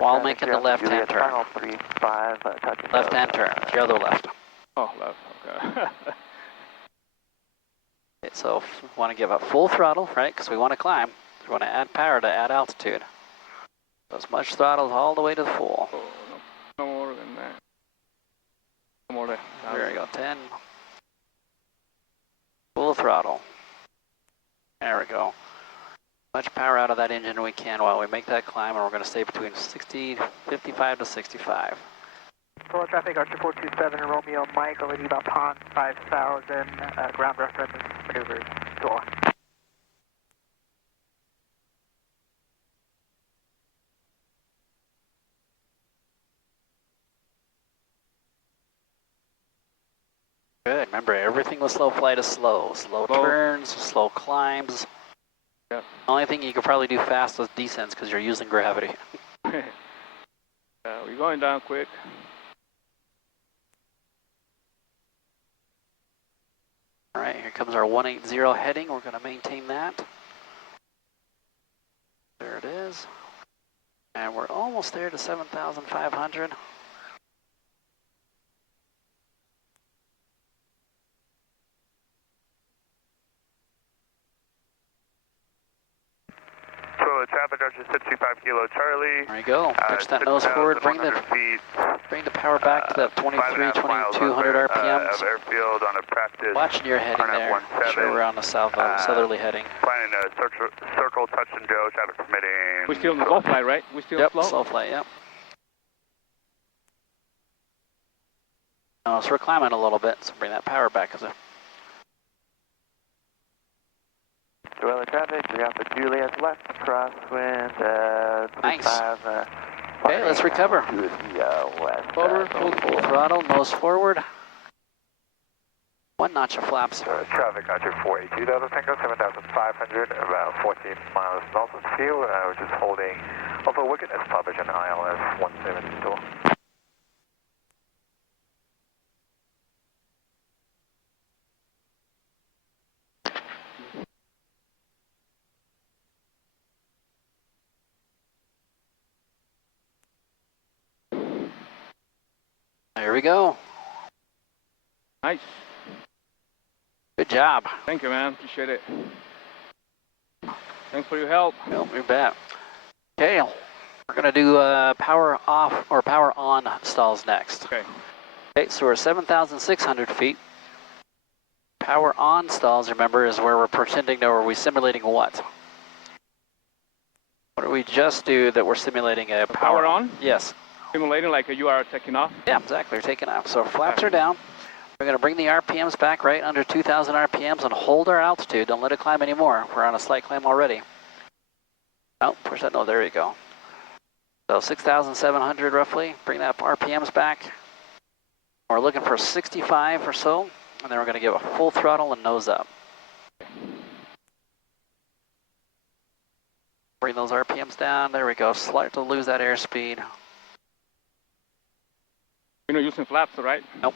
While making the left-hand turn. Left-hand turn, your other left. Oh, left. Okay. Okay, so we want to give up full throttle, right? Because we want to climb. We want to add power to add altitude. So as much throttle all the way to the full. Oh, no more than that. No more than that. There we go, 10. Full throttle. There we go. Much power out of that engine we can while we make that climb, and we're going to stay between 55 to 65. Total traffic, Archer 427, Romeo Mike, already about pond 5,000, ground reference maneuvers, door. Good, remember everything with slow flight is slow. Slow turns, slow climbs, Only thing you could probably do fast is descents because you're using gravity. We're going down quick. All right, here comes our 180 heading. We're going to maintain that. There it is. And we're almost there to 7,500. So traffic Archer 65 Kilo Charlie. There you go. Pitch that nose forward. Bring the power back to that 23, 2200 RPMs. Of airfield on a practice. Watching your heading there. Sure, we're on the southerly heading. Planning a circle touch and go, traffic permitting. We're still in the slow flight, right? We're still slow? Slow flight, yep. Oh, so we're climbing a little bit, so bring that power back. Dwelling traffic, we got the Juliet left, crosswind, Nice. 35, Okay, let's recover. to the west. Forward, Full throttle, nose forward. 1 notch of flaps. Traffic Archer 482 Delta Tango, 7,500, about 14 miles north of the field. We're just holding over Wickedness published in ILS 172. There we go. Nice. Good job. Thank you, man. Appreciate it. Thanks for your help. Nope, you bet. Okay, we're going to do power off or power on stalls next. Okay. Okay, so we're 7,600 feet. Power on stalls, remember, is where we're pretending to, or we're simulating what? What did we just do that we're simulating a Power on? Yes. Simulating like you are taking off? Yeah, exactly. We're taking off. So flaps are down. We're going to bring the RPMs back right under 2,000 RPMs and hold our altitude. Don't let it climb anymore. We're on a slight climb already. Oh, push that. No, there you go. So 6,700 roughly. Bring that RPMs back. We're looking for 65 or so. And then we're going to give a full throttle and nose up. Bring those RPMs down. There we go. Start to lose that airspeed. You're not using flaps, right? Nope.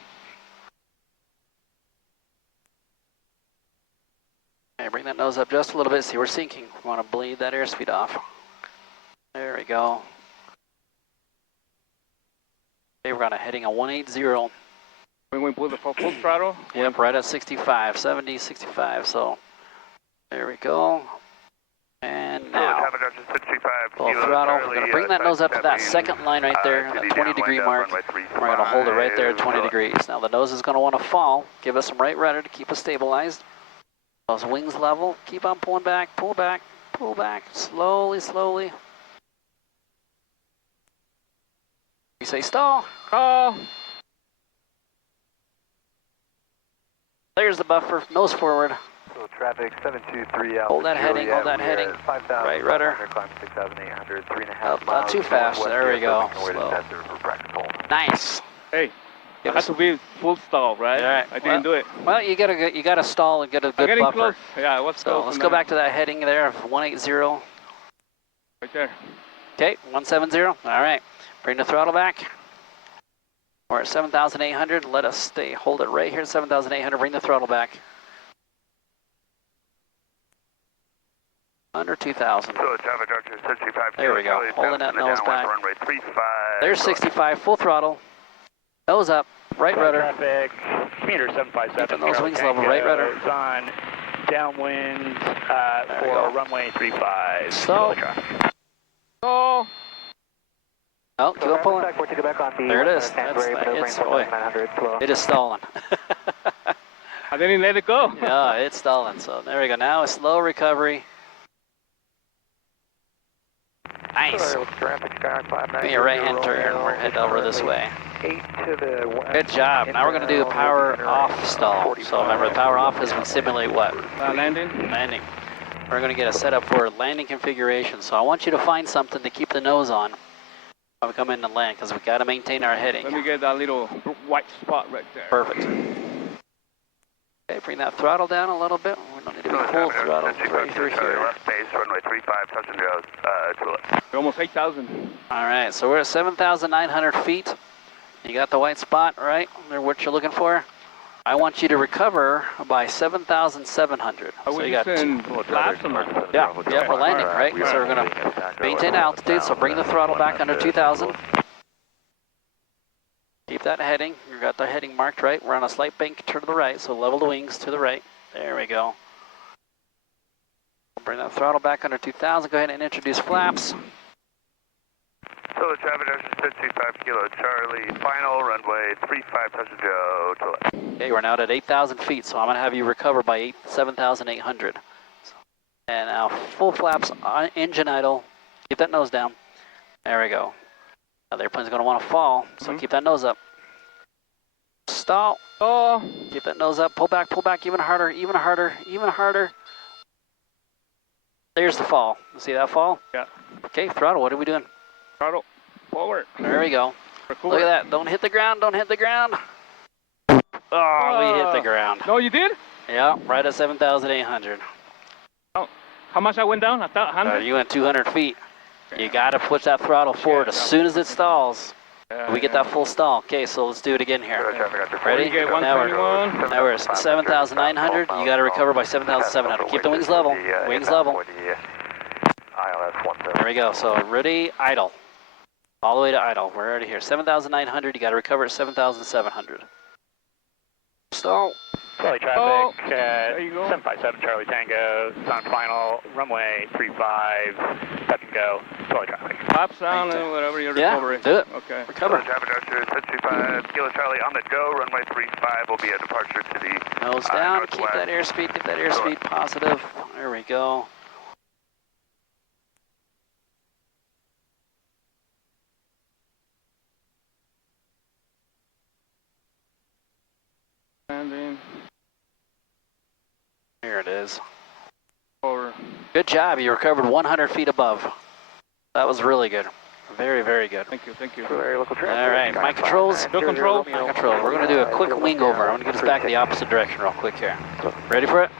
Okay, bring that nose up just a little bit. See, we're sinking. We want to bleed that airspeed off. There we go. Okay, we're on a heading a 180. When we put the full throttle? Yep, right at 65, 70, 65. So there we go. And now, full throttle. We're going to bring that nose up to that second line right there, that 20-degree mark. We're going to hold it right there at 20 degrees. Now the nose is going to want to fall. Give us some right rudder to keep us stabilized. Those wings level. Keep on pulling back, pull back, pull back. Slowly, slowly. You say stall. Call. There's the buffer. Nose forward. So traffic 723 Hold that heading, hold that heading. Right rudder. Climb 6,800, 3.5 Not miles. too fast. There we go. Slow. Nice. Hey, it has to be full stall, right? All right. I didn't do it. Well, you gotta stall and get a good getting buffer. close. Yeah, what's So let's go back to that heading there of 180. Right there. Okay, 170. All right. Bring the throttle back. We're at 7,800. Let us stay. Hold it right here at 7,800. Bring the throttle back. Under 2,000. So traffic Archer 65. There we go. Holding that nose back. Runway 35. There's 65. Full throttle. Nose up. Right rudder. Traffic, meter 757. Keeping those wings level. Right rudder. It's on downwind we for go. runway 35. So. Oh. Oh, keep on pulling. There it is. It is stalling. I didn't let it go. Yeah, it's stalling. So there we go. Now a slow recovery. Nice. Give me a right-hand turn. We're heading over this way. Good job. Now we're going to do a power off stall. So remember, the power off is we simulate what? Landing. Landing. We're going to get a setup for landing configuration. So I want you to find something to keep the nose on when we come in to land, because we got to maintain our heading. Let me get that little white spot right there. Perfect. Okay, bring that throttle down a little bit. Don't need to be full throttle right through here. Left base, runway 35, touch and go to the left. We're almost 8,000. All right, so we're at 7,900 feet. You got the white spot, right? What you're looking for? I want you to recover by 7,700. Are So we you got using flaps or not? yeah, we're landing, right? So we're going to maintain altitude, so bring the throttle back under 2,000. Keep that heading. You got the heading marked, right? We're on a slight bank to the right, so level the wings to the right. There we go. Bring that throttle back under 2,000. Go ahead and introduce flaps. So traffic ocean 625 Kilo Charlie, final runway 35, touch and go to the left. Okay, we're now at 8,000 feet, so I'm going to have you recover by 7,800. And now full flaps, engine idle. Keep that nose down. There we go. Now the airplane's going to want to fall, so keep that nose up. Stall. Oh. Keep that nose up. Pull back even harder, even harder, even harder. There's the fall. See that fall? Yeah. Okay, throttle, what are we doing? Throttle forward. There we go. Record. Look at that. Don't hit the ground, don't hit the ground. Oh, we hit the ground. No, you did? Yeah, right at 7,800. Oh, how much I went down? 100? You went 200 feet. You got to push that throttle forward as soon as it stalls. We get that full stall. Okay, so let's do it again here. Ready? You get Now 121. we're at 7,900. You got to recover by 7,700. Keep the wings level. Wings level. There we go. So ready, idle. All the way to idle. We're already here. 7,900. You got to recover at 7,700. Stall. Charlie traffic there you go. 757 Charlie Tango. It's on final runway 35, touch and go. Charlie traffic. Flaps down and whatever you're recovering. Do it. Okay. Recover. Traffic ocean 625 Kilo Charlie on the go, runway 35 will be a departure to the Nose down. northwest. Keep that airspeed. Get that airspeed positive. There we go. Landing. Here it is. Over. Good job. You recovered 100 feet above. That was really good. Very, very good. Thank you, thank you. All right, my controls. Your control. My control. We're going to do a quick wing over. I'm going to get us back the opposite direction real quick here. Ready for it?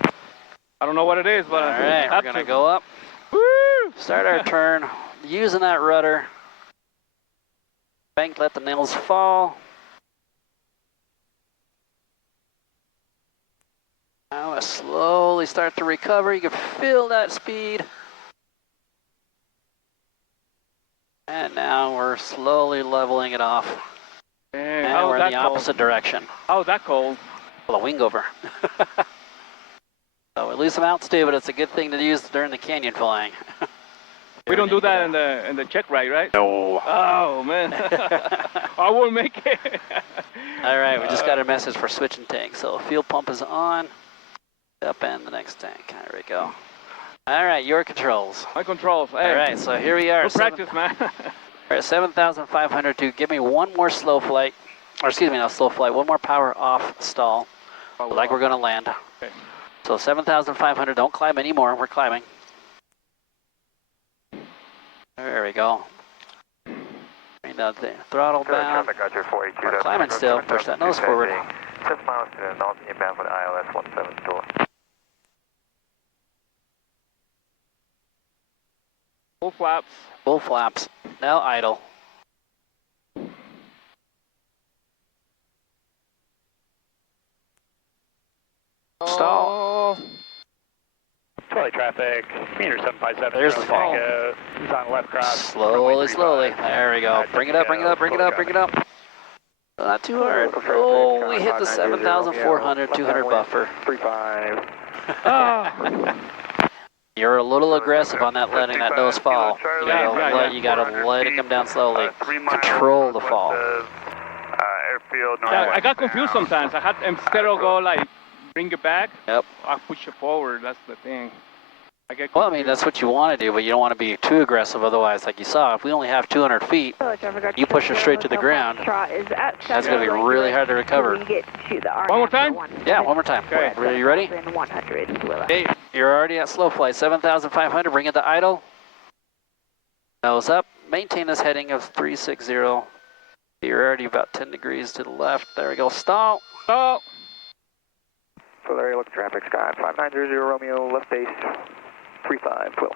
I don't know what it is, but All right, we're going to go up. Woo! Start our turn. Using that rudder. Bank, let the nails fall. Now I slowly start to recover. You can feel that speed. And now we're slowly leveling it off. Dang, And we're in the opposite direction. How's that cold? Well, a wing over. So we lose some altitude, but it's a good thing to use during the canyon flying. We don't do that in the check ride, right? No. Oh, man. I won't make it. All right, we just got a message for switching tanks. So fuel pump is on. Up and the next tank. There we go. All right, your controls. My controls. Hey. All right, so here we are. Good practice, man. We're at 7,500 to give me one more slow flight. Or excuse me, not slow flight. One more power off stall. Like we're going to land. Okay. So 7,500. Don't climb anymore. We're climbing. There we go. Bring the throttle down. We're climbing still. Push that nose forward. 6 miles to the north inbound for the ILS 172. Full flaps. Full flaps. Now idle. Stall. Charlie traffic, meter 757. There's the fall. Tango. He's on left cross. Slowly, slowly. There we go. Bring it up, bring it up, bring it up, bring it up. Not too hard. Oh, we hit the 7,400, 200 buffer. 35. You're a little aggressive on that letting that nose fall. You gotta let it come down slowly. Control the fall. Yeah, I got confused sometimes. I had, instead of go like, bring it back, Yep. I push it forward. That's the thing. I get Well, I mean, that's what you want to do, but you don't want to be too aggressive. Otherwise, like you saw, if we only have 200 feet, you push it straight to the ground. That's going to be really hard to recover. One more time? Yeah, one more time. Okay. Are you ready? Okay, you're already at slow flight. 7,500. Bring it to idle. Nose up. Maintain this heading of 360. You're already about 10 degrees to the left. There we go. Stall. Stop. So Larry, look traffic, Sky 5900 Romeo, left base, 35, Quill.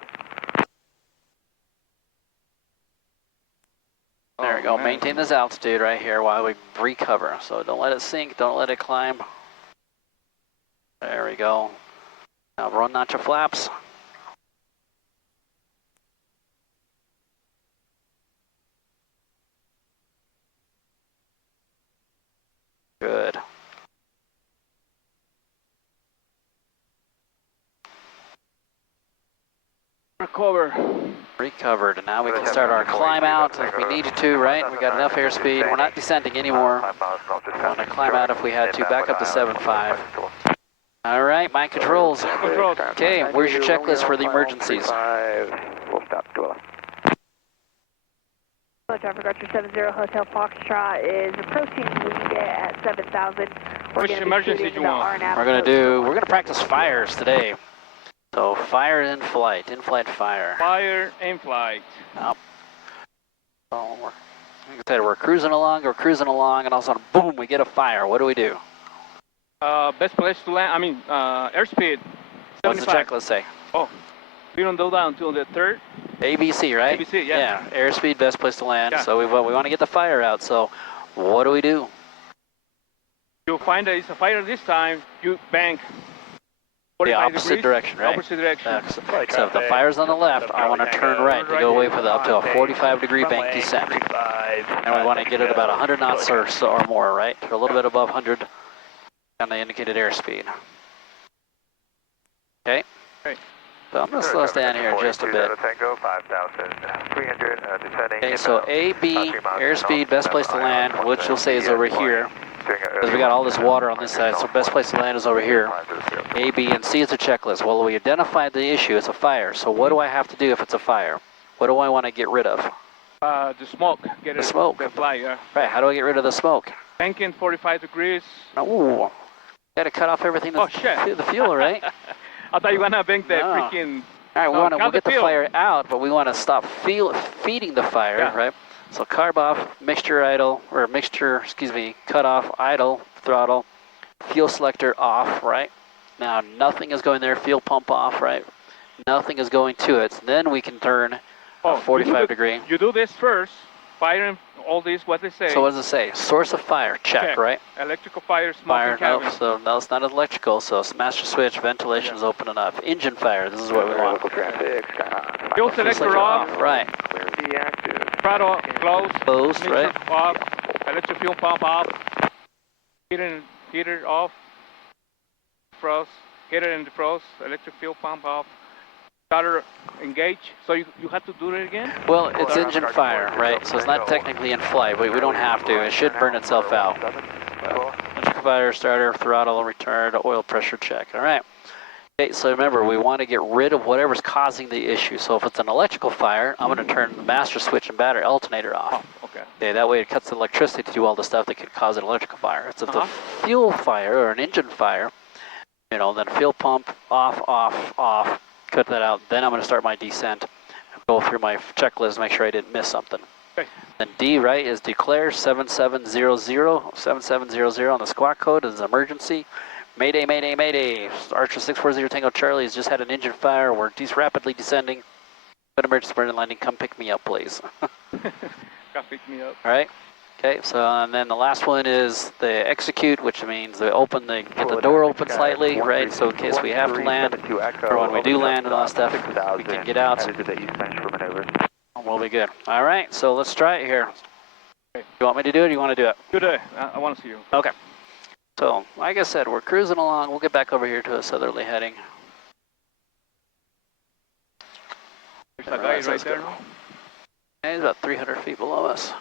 There we go. Maintain this altitude right here while we recover. So don't let it sink, don't let it climb. There we go. Now run out your flaps. Good. Recovered, and now we can start our climb out if we needed to, right? We got enough airspeed. We're not descending anymore. I want to climb out if we had to. Back up to 7.5. All right, my controls. Okay, where's your checklist for the emergencies? We'll stop, go. Traffic Archer 70 Hotel Foxtrot is approaching lead at 7,000. Which emergency do you want? We're gonna practice fires today. So fire in flight fire. Fire in flight. Yep. So like I said, we're cruising along, and all of a sudden, boom, we get a fire. What do we do? Best place to land, airspeed, 75. What's the checklist say? Oh, we don't do that until the third. ABC, right? ABC, yeah. Yeah, airspeed, best place to land. Yeah. So we want to get the fire out. So what do we do? You find that it's a fire this time, you bank. The opposite direction, right? Opposite direction. So if the fire's on the left, I want to turn right to go away for up to a 45-degree bank descent. And we want to get it about 100 knots or more, right? A little bit above 100 on the indicated airspeed. Okay. So I'm going to slow us down here just a bit. Okay, so AB, airspeed, best place to land, which you'll say is over here. Because we got all this water on this side, so best place to land is over here. A, B, and C is a checklist. Well, we identified the issue. It's a fire. So what do I have to do if it's a fire? What do I want to get rid of? The smoke. Get the smoke. The fly, yeah. Right, how do I get rid of the smoke? Banking 45 degrees. Ooh, got to cut off everything that's the fuel, right? I thought you were going to bank the freaking... All right, we'll get the fire out, but we want to stop feeding the fire, right? So carb off, cut off, idle, throttle, fuel selector off, right? Now nothing is going there, fuel pump off, right? Nothing is going to it. Then we can turn 45 degree. You do this first, fire all these, what they say. So what does it say? Source of fire, check, right? Electrical fire, smoke Fire, cabin. no, so no, it's not electrical, so master switch, ventilation's open enough. Engine fire, this is what we want. Fuel selector off. Right. Throttle closed, right? Off, electric fuel pump off, heater off, defrost, heater and defrost, electric fuel pump off, starter engage. So you have to do it again? Well, it's engine fire, right? So it's not technically in flight, but we don't have to. It should burn itself out. Electric fire, starter, throttle, return, oil pressure check. All right. Okay, so remember, we want to get rid of whatever's causing the issue. So if it's an electrical fire, I'm going to turn the master switch and battery alternator off. Okay, that way it cuts the electricity to do all the stuff that could cause an electrical fire. It's if the fuel fire or an engine fire, then fuel pump off, cut that out. Then I'm going to start my descent, go through my checklist, make sure I didn't miss something. Okay. Then D, right, is declare 7700, 7700 on the squawk code is emergency. Mayday, mayday, mayday. Archer 640 Tango Charlie has just had an engine fire. We're rapidly descending. Good emergency burn and landing. Come pick me up, please. Come pick me up. All right. Okay, so and then the last one is the execute, which means they get the door open slightly, right? So in case we have to land, or when we do land and all that stuff, we can get out. We'll be good. All right, so let's try it here. You want me to do it or you want to do it? Do it. I want to see you. Okay. So, like I said, we're cruising along. We'll get back over here to a southerly heading. There's a guy right there. He's about 300 feet below us.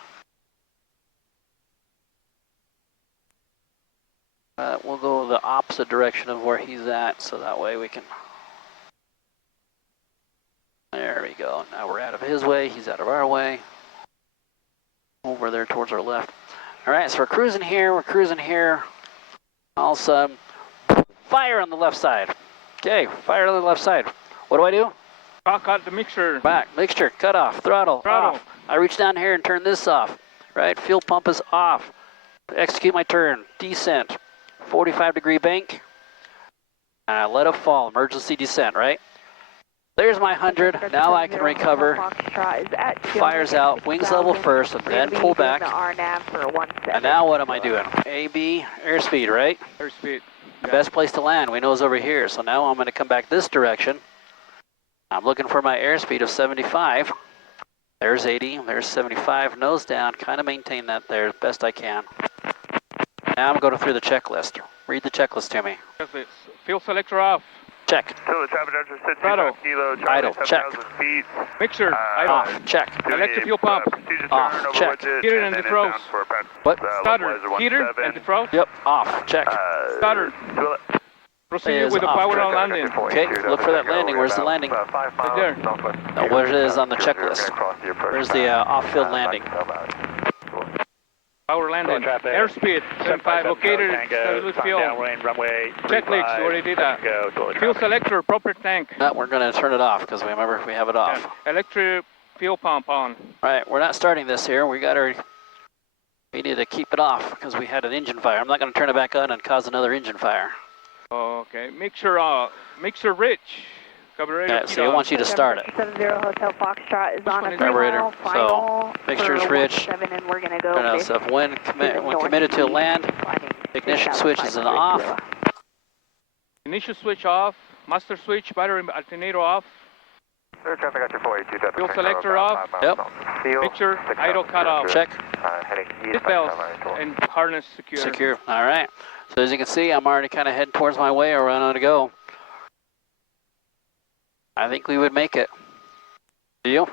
We'll go the opposite direction of where he's at, so that way we can... There we go. Now we're out of his way. He's out of our way. Over there towards our left. All right, so we're cruising here. All of a sudden, fire on the left side. Okay, fire on the left side. What do I do? Cut the mixture. Back, mixture, cut off, throttle off. I reach down here and turn this off, right? Fuel pump is off. Execute my turn, descent, 45-degree bank. Let it fall, emergency descent, right? There's my 100, now I can recover. Fires out, wings level first, and then pull back. And now what am I doing? AB, airspeed, right? Airspeed. The best place to land, we know is over here. So now I'm gonna come back this direction. I'm looking for my airspeed of 75. There's 80, there's 75, nose down, kind of maintain that there as best I can. Now I'm going through the checklist. Read the checklist to me. Fuel selector off. Check. So the traffic director said Throttle. 25 kilo, Idle, check. feet. Mixture, idle. Off, check. Electric fuel pump. Off, check. Heater and defrost. What? Starter, heater and defrost. Yep, off, check. Starter. Proceed Is with the off. power on landing. Okay, look for that landing. Where's the landing? Right there. No, where it is on the checklist. Where's the off-field landing? Power landing. traffic. Airspeed, 75, located, stability fuel. Downwind, runway. Checklist, we already did that. Go, Fuel selector, proper tank. No, we're going to turn it off because remember we have it off. Yeah. Electric fuel pump on. All right, we're not starting this here. We need to keep it off because we had an engine fire. I'm not going to turn it back on and cause another engine fire. Okay, mixture rich. Carburetor. Yeah, so I want you to start it. 70 Hotel Foxtrot is on a Carburetor. So mixture's rich. 7 and we're going to go. So when committed to land, ignition switch is off. Ignition switch off. Master switch, battery alternator off. Traffic out 482. Fuel selector off. Yep. Mixture, idle cut off. Check. Seat belts and harness secure. Secure. All right. So as you can see, I'm already kind of heading towards my way or on to go. I think we would make it. Do you?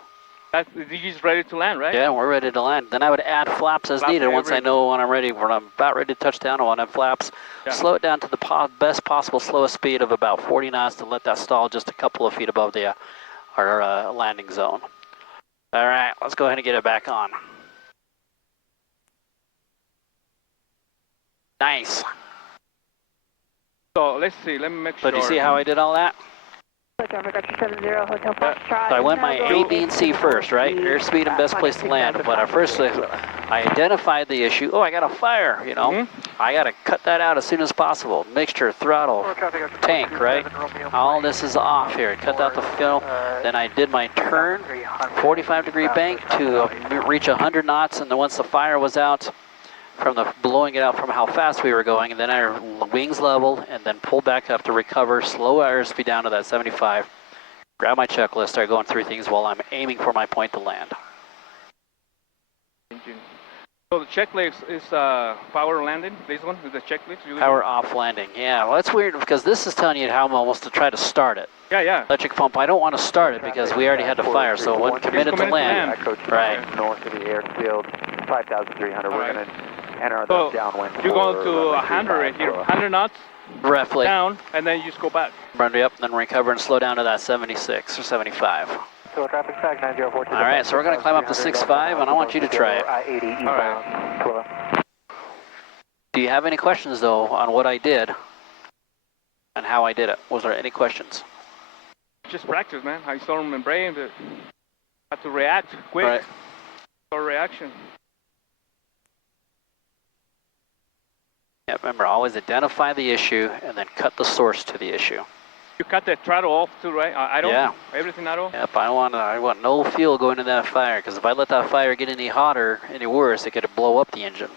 The DG's ready to land, right? Yeah, we're ready to land. Then I would add flaps as needed once I know when I'm ready. When I'm about ready to touch down, I want to have flaps. Yeah. Slow it down to the best possible slowest speed of about 40 knots to let that stall just a couple of feet above our landing zone. All right, let's go ahead and get it back on. Nice. So let's see, let me make sure. So do you see how I did all that? So I went my A, B, and C first, right? Airspeed and best place to land. But first, I identified the issue. Oh, I got a fire, you know. I got to cut that out as soon as possible. Mixture, throttle, tank, right? All this is off here. Cut out the fuel. Then I did my turn, 45-degree bank to reach 100 knots. And then once the fire was out, from the blowing it out from how fast we were going, and then our wings leveled, and then pulled back up to recover, slow airspeed down to that 75. Grab my checklist, start going through things while I'm aiming for my point to land. So the checklist is power landing. This one is the checklist. Power off landing. Yeah, well that's weird because this is telling you how I'm almost to try to start it. Yeah. Electric pump. I don't want to start it because we already had the fire. So when committed to land, right? North of the airfield, 5,300. We're going to enter so the downwind. You're going to 100 right here, 100 knots. Roughly. Down, and then you just go back. Run up, then recover and slow down to that 76 or 75. So traffic tag 9042. All right, so we're going to climb up to 6.5, and I want you to try it. I-80 eastbound. Do you have any questions, though, on what I did and how I did it? Was there any questions? Just practice, man. I saw them in brain that had to react quick. Right. Or reaction. Yeah, remember, always identify the issue and then cut the source to the issue. You cut the throttle off too, right? I don't. Yeah. Everything idle? Yep, I want no fuel going in that fire, because if I let that fire get any hotter, any worse, it could blow up the engine.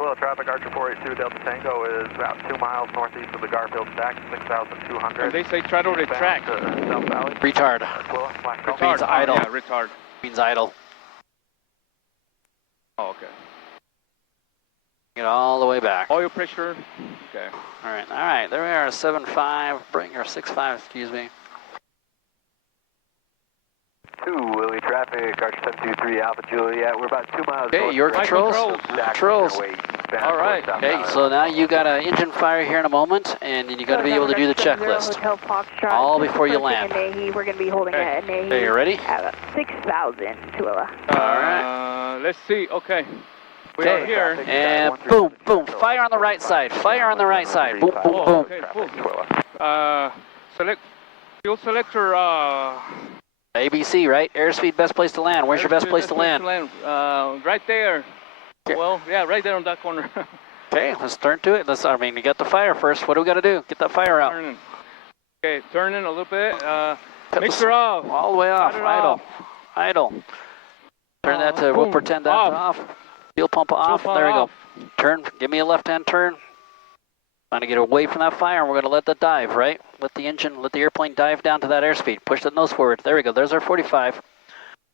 Well, traffic Archer 482 Delta Tango is about 2 miles northeast of the Garfield stack, 6,200. And they say try to retract. South Valley. Retard. Retard. Means idle. Yeah, retard. Means idle. Oh, okay. Get all the way back. Oil pressure. Okay. All right, there we are, 7.5, bring our 6.5, excuse me. 2 Willie traffic, Archer 723 Alpha Juliet. We're about 2 miles. Okay, your controls. Controls. Controls. All right. Okay, so now you got an engine fire here in a moment, and then you got to be able to do the checklist. Hotel Foxtrot, all before you land. We're going to be holding at Nahi. Okay, you ready? At 6,000 to All right. Let's see. Okay. We are here. And boom, boom. Fire on the right side. Fire on the right side. Boom, boom, boom. Okay, cool. Select fuel selector. ABC, right? Airspeed, best place to land. Where's your best place to land? Right there. Okay. Well, yeah, right there on that corner. Okay, let's turn to it. You got the fire first. What do we got to do? Get that fire out. Turning. Okay, turning a little bit. Cut Mixer off. All the way off. Idle. Idle. Turn that to, we'll pretend that's off. Fuel pump off. There we go. Turn. Give me a left-hand turn. Trying to get away from that fire, and we're going to let that dive, right? Let the airplane dive down to that airspeed. Push that nose forward. There we go. There's our 45.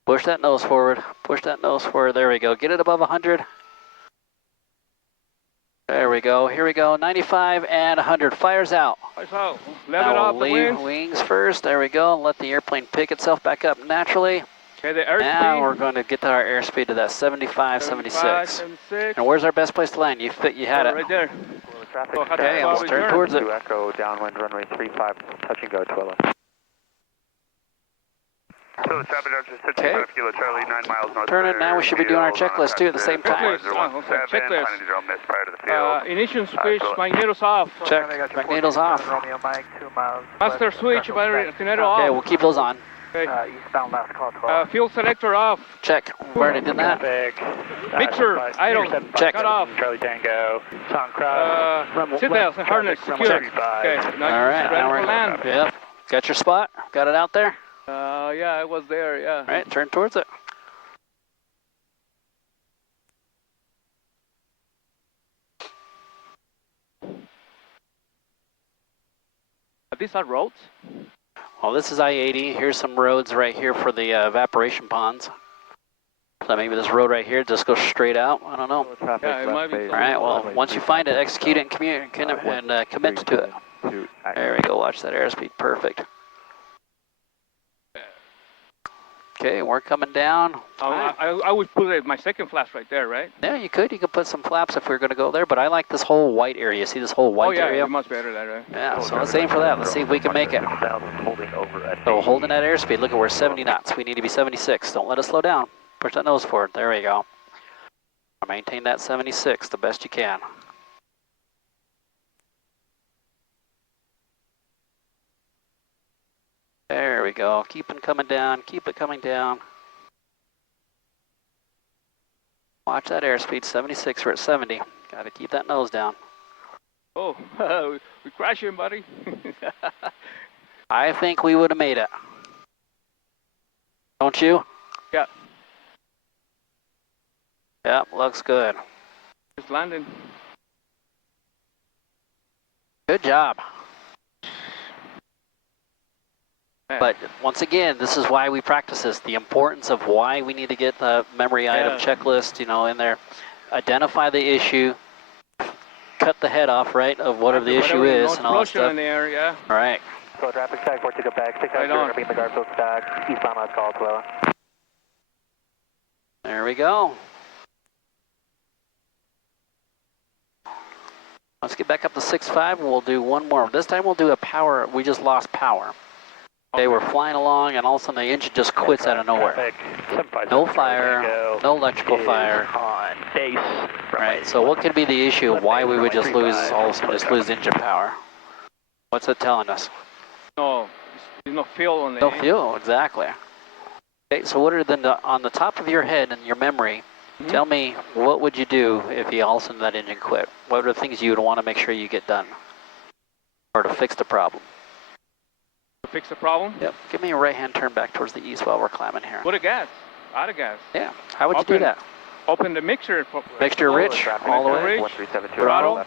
Push that nose forward. Push that nose forward. There we go. Get it above 100. There we go. Here we go. 95 and 100. Fires out. Fires out. Level it off the wings. Wings first. There we go. Let the airplane pick itself back up naturally. Okay, the airspeed. Now we're going to get to our airspeed to that 75, 76. And where's our best place to land? You had it. Right there. Okay, let's turn towards it. Echo, downwind, runway 35, touch and go, Twilla. So the traffic director is 55 Kilo Charlie, 9 miles north. Turn it now. We should be doing our checklist too at the same time. Checklist. Ignition switch, magnetos off. Check. Magnetos off. Master switch, battery, alternator off. Okay, we'll keep those on. Okay. Eastbound last call 12. Fuel selector off. Check. We already did that. Mixer, idle. Check. Cut off. Charlie Tango, Tom Cross. Seatbelts and harness secure. Okay. All right. Now we're land. Yep. Got your spot? Got it out there? Yeah, I was there. Yeah. All right. Turn towards it. These are roads. Well, this is I-80. Here's some roads right here for the evaporation ponds. So maybe this road right here just goes straight out. I don't know. Yeah, it might be. All right. Well, once you find it, execute it and commit to it. There we go. Watch that airspeed. Perfect. Okay, we're coming down. I would put my second flash right there, right? Yeah, you could. You could put some flaps if we were going to go there, but I like this whole white area. See this whole white area? Oh, yeah, much better that, right? Yeah, so let's aim for that. Let's see if we can make it. So holding that airspeed. Look at we're 70 knots. We need to be 76. Don't let us slow down. Push that nose forward. There we go. Maintain that 76 the best you can. There we go. Keep it coming down. Keep it coming down. Watch that airspeed. 76. We're at 70. Got to keep that nose down. Oh, we're crashing, buddy. I think we would have made it. Don't you? Yeah. Yep, looks good. Just landing. Good job. But once again, this is why we practice this, the importance of why we need to get the memory item checklist, in there. Identify the issue, cut the head off, right, of whatever the issue is and all that stuff. In the air, yeah. All right. So traffic tag, 4 to go back, 6 out, going to be in the Garfield stack, eastbound last call, Twilla. There we go. Let's get back up to 6.5 and we'll do one more. This time we'll do a power, we just lost power. Okay, we're flying along and all of a sudden the engine just quits out of nowhere. No fire, no electrical fire. On base. Right, so what could be the issue? Why we would just lose, all of a sudden just lose engine power? What's it telling us? No, there's no fuel on the No fuel, exactly. Okay, so what are on the top of your head and your memory, tell me what would you do if you all of a sudden that engine quit? What are the things you would want to make sure you get done? Or to fix the problem? To fix the problem? Yep. Give me a right-hand turn back towards the east while we're climbing here. Put a gas. Out of gas. Yeah. How would you do that? Open the mixture. Mixture rich, all the way. Throttle.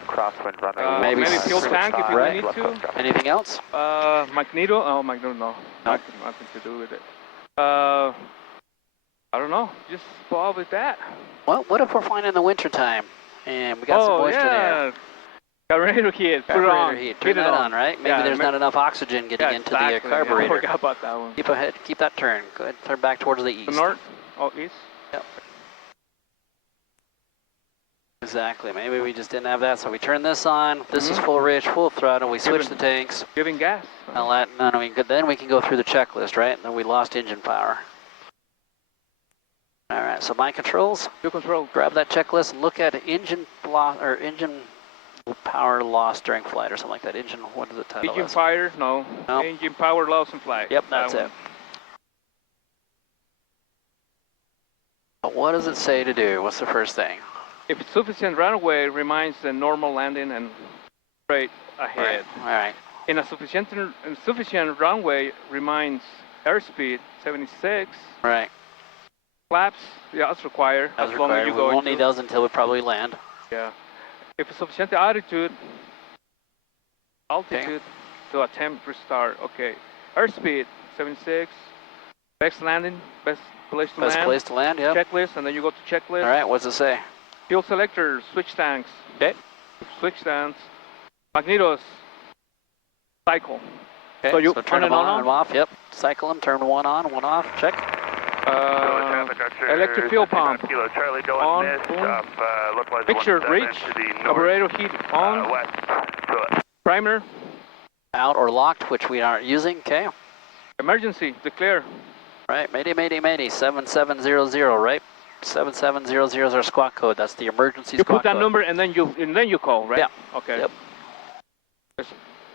Maybe fuel tank if you need to. Anything else? Magneto. Oh, Magneto, no. Nothing to do with it. I don't know. Just go out with that. Well, what if we're flying in the wintertime and we got some moisture there? Carburetor heat. Carburetor heat. Turn that on, right? Maybe there's not enough oxygen getting into the carburetor. I forgot about that one. Keep ahead. Keep that turn. Go ahead. Turn back towards the east. The north? Oh, east? Yep. Exactly. Maybe we just didn't have that, so we turn this on. This is full rich, full throttle. We switch the tanks. Giving gas. Then we can go through the checklist, right? And then we lost engine power. All right. So my controls. Your control. Grab that checklist and look at engine power loss during flight or something like that. Engine. What is the title? Engine fire? No. Nope. Engine power loss in flight. Yep, that's it. What does it say to do? What's the first thing? If it's sufficient runway, reminds the normal landing and straight ahead. All right. In a sufficient runway, reminds airspeed 76. Right. Flaps, yeah, that's required. That's as long as you go. We won't need those until we probably land. Yeah. If it's sufficient altitude, to attempt restart. Okay. Airspeed 76. Best landing, best place to land. Best place to land, yeah. Checklist, and then you go to checklist. All right, what's it say? Fuel selectors, switch tanks. Okay. Switch tanks. Magnetos. Cycle. Okay, so you turn them on and off, yep. Cycle them, turn one on, one off, check. Electric fuel pump. Kilo Charlie going on. Picture reach. Carburetor heat on. Primer. Out or locked, which we aren't using, okay. Emergency, declare. Right, Mayday, 7700, right? 7700 is our squawk code. That's the emergency you squawk put that code. number and then you call, right? Yeah. Okay. Yep.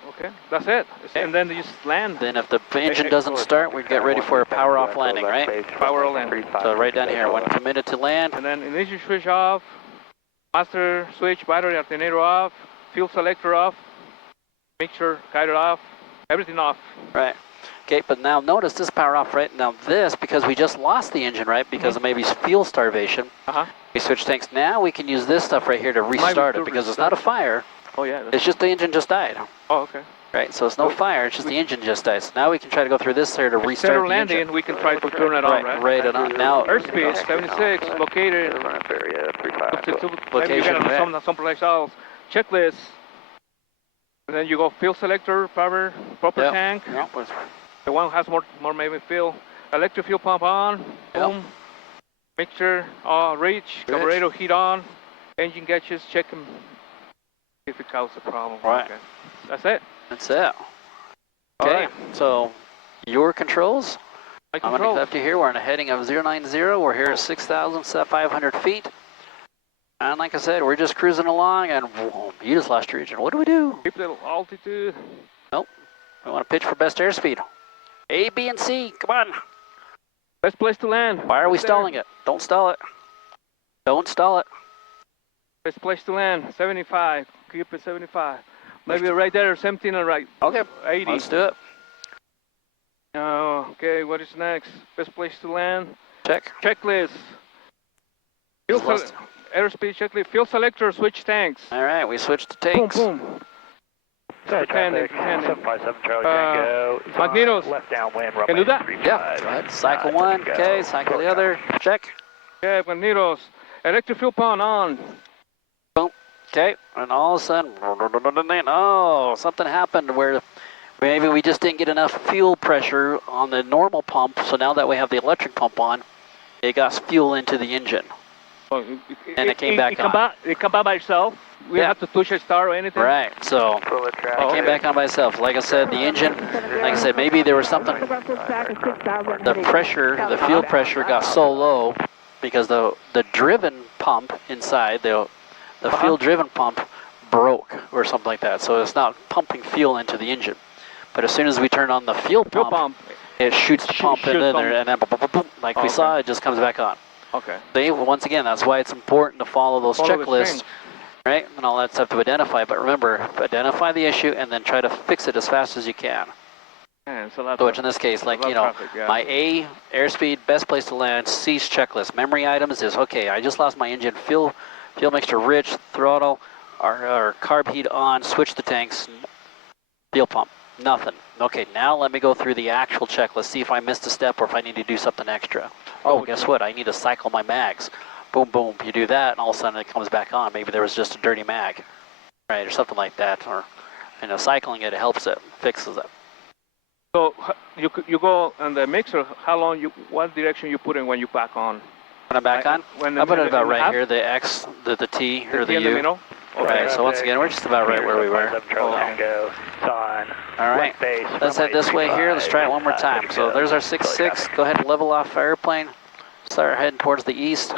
Okay, that's it. Okay. And then you just land. Then if the engine doesn't start, we get ready for a power off landing, right? Power off landing. So right down here, when committed to land. And then ignition switch off, master switch, battery alternator off, fuel selector off, mixture, guide off, everything off. Right. Okay, but now notice this power off, right? Now this, because we just lost the engine, right? Because of maybe fuel starvation. We switch tanks. Now we can use this stuff right here to restart it because it's not a fire. Oh yeah. It's just the engine just died. Oh, okay. Right, so it's no fire, it's just the engine just died. So now we can try to go through this here to restart the landing, engine. we can try to turn it on, right? Right, it on. Now, airspeed 76, located. Location, you got some place else. Checklist. And then you go fuel selector, power, proper tank. Yep. The one has more maybe fuel. Electric fuel pump on. Boom. Mixture, reach, carburetor heat on. Engine gauges, check them. If it causes a problem. Right. Okay. That's it. That's it. Okay, so your controls. My I'm going to up to here. We're on a heading of 090. We're here at 6,500 feet. And like I said, we're just cruising along, and whoa, you just lost your engine. What do we do? Keep the altitude. Nope. We want to pitch for best airspeed. A, B, and C. Come on. Best place to land. Why are we stalling it? Don't stall it. Don't stall it. Best place to land. 75. Keep it 75. Maybe right there, 17 and right. Okay. 80. Let's do it. Okay, what is next? Best place to land. Check. Checklist. Airspeed checklist. Fuel selector, switch tanks. All right, we switched to tanks. Boom, boom. Traffic, 757 Charlie Tango. Magnetos. Left downwind, runway. Can do that? Yeah, go ahead. Cycle one, okay, cycle the other. Check. Okay, Magnetos. Electric fuel pump on. Boom. Okay, and all of a sudden, oh, something happened where maybe we just didn't get enough fuel pressure on the normal pump, so now that we have the electric pump on, it got fuel into the engine. Oh, and it came back on. It came back by itself? We have to push a star or anything? Right, so it came back on by itself. Like I said, the engine, like I said, maybe there was something, the pressure, the fuel pressure got so low because the driven pump inside, the fuel-driven pump broke or something like that. So it's not pumping fuel into the engine. But as soon as we turn on the fuel pump, it shoots the pump in there, and then boom, boom, boom, like we saw, it just comes back on. Okay. So once again, that's why it's important to follow those checklists, right? And all that stuff to identify. But remember, identify the issue and then try to fix it as fast as you can. Yeah, so which in this case, like, you know, my A, airspeed, best place to land, C's checklist. Memory items is, okay, I just lost my engine, fuel mixture rich, throttle, our carb heat on, switch the tanks, fuel pump, nothing. Okay, now let me go through the actual checklist, see if I missed a step or if I need to do something extra. Oh, guess what? I need to cycle my mags. Boom, boom, you do that, and all of a sudden it comes back on. Maybe there was just a dirty mag, right, or something like that. Or, you know, cycling it helps it, fixes it. So you go on the mixer, how long, what direction you put in when you back on? Put it back on? When I'll put it about in the right half? here, the X, the T, or The the T in the U. middle? Right, Okay. so once again, we're just about right where we were. 7 Charlie Tango. It's on. All right, West base, let's head this way here. Let's try it one more 35, time. So there's our 6-6. Go ahead and level off our airplane. Start heading towards the east.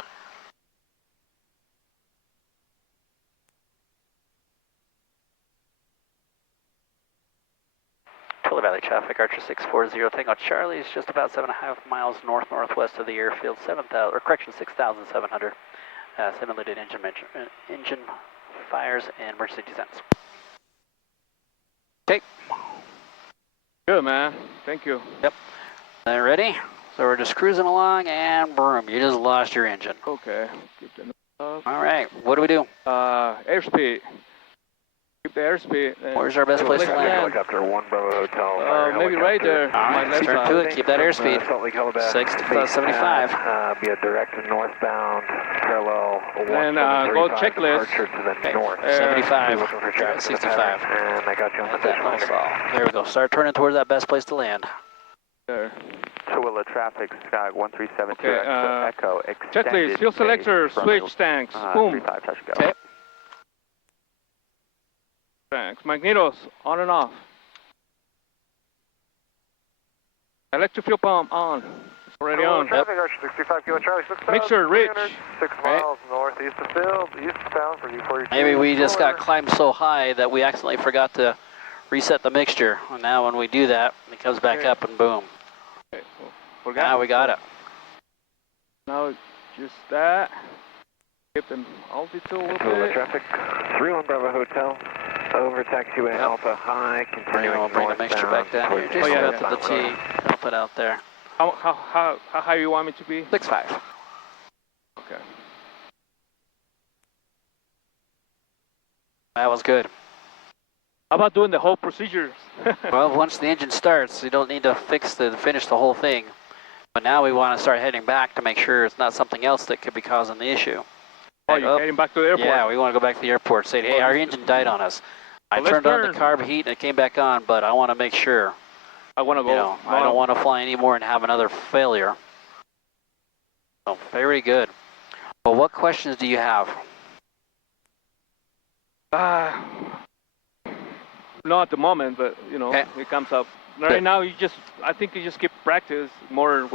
Tula Valley traffic, Archer 640, Tango Charlie is just about 7.5 miles northwest of the airfield, 6,700. Simulated engine fires and emergency descents. Okay. Good, man. Thank you. Yep. Ready? So we're just cruising along, and boom, you just lost your engine. Okay. Keep the up. All right, what do we do? Airspeed. Keep the airspeed. Where's our best place to land? Helicopter 1 Bravo Hotel. Maybe right there. All right, my left turn side. to it. Keep that airspeed. Salt Lake Helipads. 75. Be a direct northbound parallel. And go checklist. Departure to the Okay. north. 75. Looking for traffic 65. And I got you on Let the that nose fall. There we go. Start turning towards that best place to land. There. Tooele traffic, Sky 1372 Okay, Echo extended. Checklist. Fuel selector. Switch tanks. Boom. 35, touch go. Okay. Tanks. Magnetos. On and off. Electric fuel pump on. It's already on. Traffic, Archer 65 Kilo Charlie, 6,000. Make sure, Rich. 6 miles northeast of field, eastbound for U42. Maybe we just got climbed so high that we accidentally forgot to reset the mixture. And now when we do that, it comes back up and boom. Okay. Now we got it. Now just that. Get them altitude a little Tooele bit. traffic, 31 Bravo Hotel. Over taxiway Alpha High, continuing We'll bring the mixture back down here. Just yeah, up to the T. Help it out there. How high you want me to be? 6.5. Okay. That was good. How about doing the whole procedures? Well, once the engine starts, you don't need to finish the whole thing. But now we want to start heading back to make sure it's not something else that could be causing the issue. Oh, you're heading back to the airport? Yeah, we want to go back to the airport. Say, hey, our engine died on us. I turned on the carb heat and it came back on, but I want to make sure. I want to go. You know, I don't want to fly anymore and have another failure. So, very good. Well, what questions do you have? Not at the moment, but you know, Okay. it comes up. Right now, I think you just keep practice more,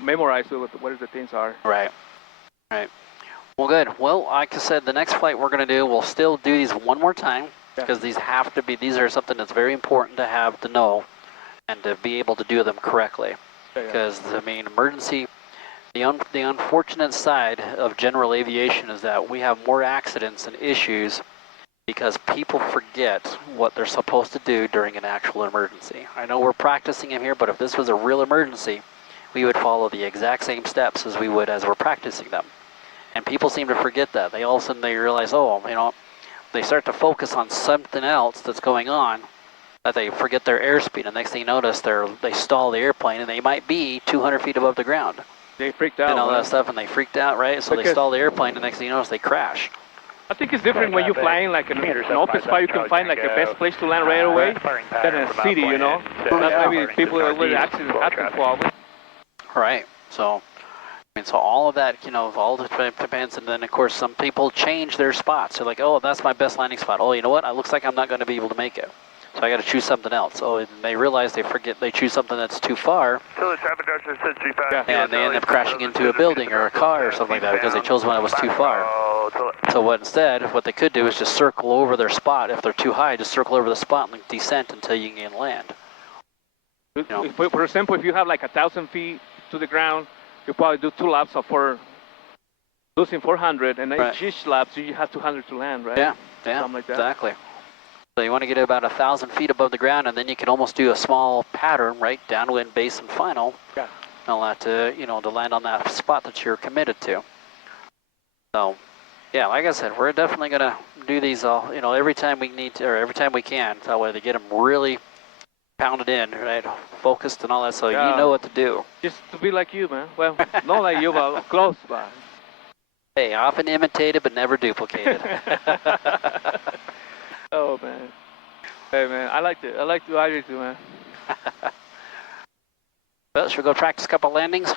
memorize what the things are. Right. Well, good. Well, like I said, the next flight we're going to do, we'll still do these one more time because these are something that's very important to have to know and to be able to do them correctly. Because, I mean, emergency, the unfortunate side of general aviation is that we have more accidents and issues because people forget what they're supposed to do during an actual emergency. I know we're practicing them here, but if this was a real emergency, we would follow the exact same steps as we would as we're practicing them. And people seem to forget that. All of a sudden they realize, oh, you know, they start to focus on something else that's going on, that they forget their airspeed. And next thing you notice, they stall the airplane, and they might be 200 feet above the ground. They freaked out. And all that stuff, and they freaked out, right? So they stall the airplane, and next thing you notice, they crash. I think it's different when you're flying like an open spot. You can find like the best place to land right away than in a city, you know. That's maybe people that where the accident happen probably. Right. So, I mean, so all of that, you know, all depends. And then, of course, some people change their spots. They're like, oh, that's my best landing spot. Oh, you know what? It looks like I'm not going to be able to make it. So I got to choose something else. Oh, and they realize they choose something that's too far. And they end up crashing into a building or a car or something like that because they chose one that was too far. So what they could do is just circle over their spot. If they're too high, just circle over the spot and descent until you can land. You know? For example, if you have like 1,000 feet to the ground, you probably do 2 laps for losing 400, and each lap, so you have 200 to land, right? Yeah, something like that. Exactly. So you want to get about 1,000 feet above the ground, and then you can almost do a small pattern, right, downwind, base, and final. Yeah. And all that to land on that spot that you're committed to. So, yeah, like I said, we're definitely going to do these all, you know, every time we need to, or every time we can, so that way to get them really pounded in, right, focused and all that, so you know what to do. Just to be like you, man. Well, not like you, but close by. Hey, often imitated but never duplicated. Oh, man. Hey, man, I like it. I like the idea too, man. Well, should we go practice a couple landings?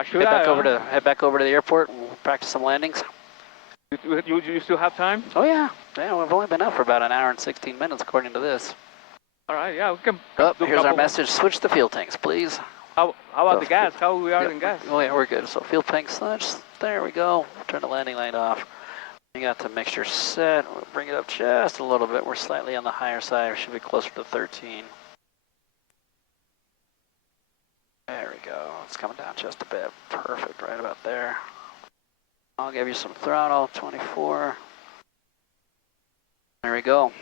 I should head back over to the airport and we'll practice some landings. You still have time? Oh yeah. Yeah, we've only been up for about an hour and 16 minutes according to this. All right, yeah, we can. Oh, here's our message. Switch the fuel tanks, please. How about the gas? How we are in gas? Oh yeah, we're good. So fuel tank switch. There we go. Turn the landing light off. We got the mixture set. We'll bring it up just a little bit. We're slightly on the higher side. We should be closer to 13. There we go. It's coming down just a bit. Perfect, right about there. I'll give you some throttle, 24. There we go.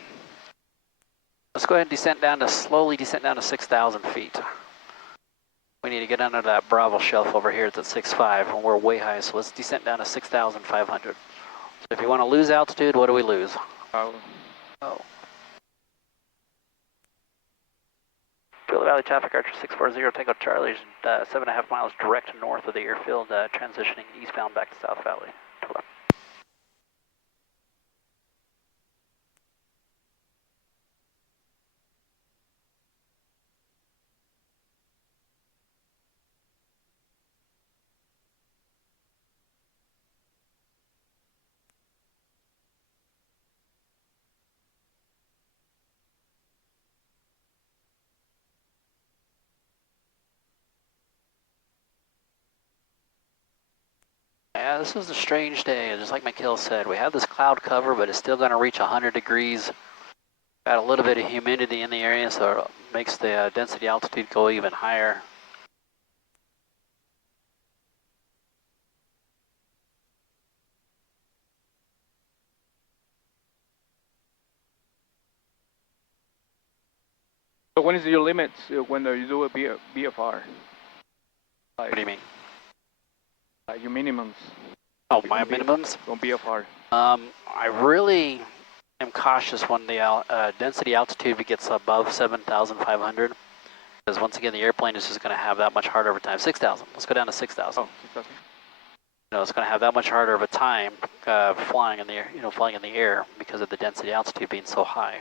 Let's go ahead and slowly descend down to 6,000 feet. We need to get under that Bravo shelf over here. It's at 6.5 and we're way high, so let's descend down to 6,500. So if you want to lose altitude, what do we lose? Oh. Field Valley traffic, Archer 640, Tango Charlie, 7.5 miles direct north of the airfield, transitioning eastbound back to South Valley. Yeah, this is a strange day, just like McKill said. We have this cloud cover, but it's still going to reach 100 degrees. Got a little bit of humidity in the area, so it makes the density altitude go even higher. So when is your limit when you do a BFR? What do you mean? Your minimums. Oh, my minimums? On BFR. I really am cautious when the density altitude gets above 7,500, because once again the airplane is just going to have that much harder of a time. 6,000. Let's go down to 6,000. Oh, 6,000. You know, it's going to have that much harder of a time flying in the air. Flying in the air because of the density altitude being so high.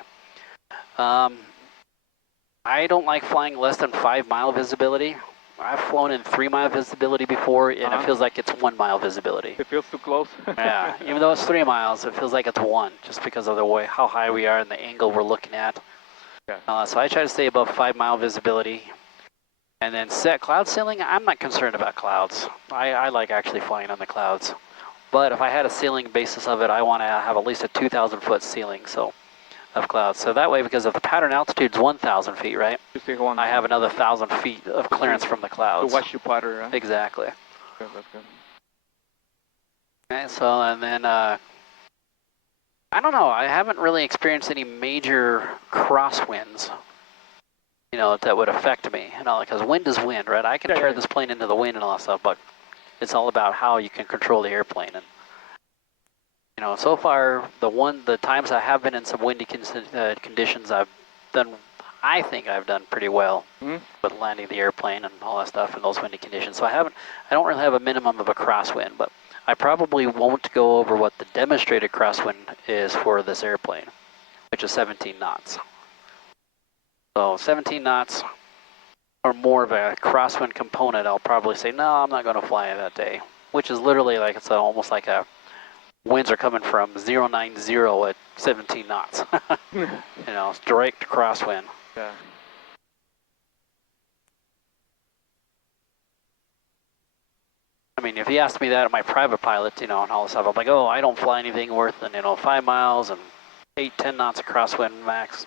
I don't like flying less than 5 mile visibility. I've flown in 3 mile visibility before, and it feels like it's 1 mile visibility. It feels too close. Yeah, even though it's 3 miles, it feels like it's 1, just because of the way how high we are and the angle we're looking at. Yeah. So I try to stay above 5 mile visibility, and then set cloud ceiling. I'm not concerned about clouds. I like actually flying on the clouds, but if I had a ceiling basis of it, I want to have at least a 2,000 foot ceiling. So. Of clouds. So that way, because if the pattern altitude's 1,000 feet, right? I have another 1,000 feet of clearance from the clouds. To watch your pattern, right? Exactly. Good, that's good. Okay, so and then I don't know. I haven't really experienced any major crosswinds, that would affect me. Because wind is wind, right? I can turn this plane into the wind and all that stuff, but it's all about how you can control the airplane. And so far, the times I have been in some windy conditions, I think I've done pretty well with landing the airplane and all that stuff in those windy conditions. So I don't really have a minimum of a crosswind, but I probably won't go over what the demonstrated crosswind is for this airplane, which is 17 knots. So 17 knots or more of a crosswind component, I'll probably say, no, I'm not going to fly that day, which is literally like, it's almost like winds are coming from 090 at 17 knots. It's direct crosswind. Yeah. I mean, if you asked me that at my private pilot, and all this stuff, I'm like, oh, I don't fly anything worth than, 5 miles and 8-10 knots of crosswind max.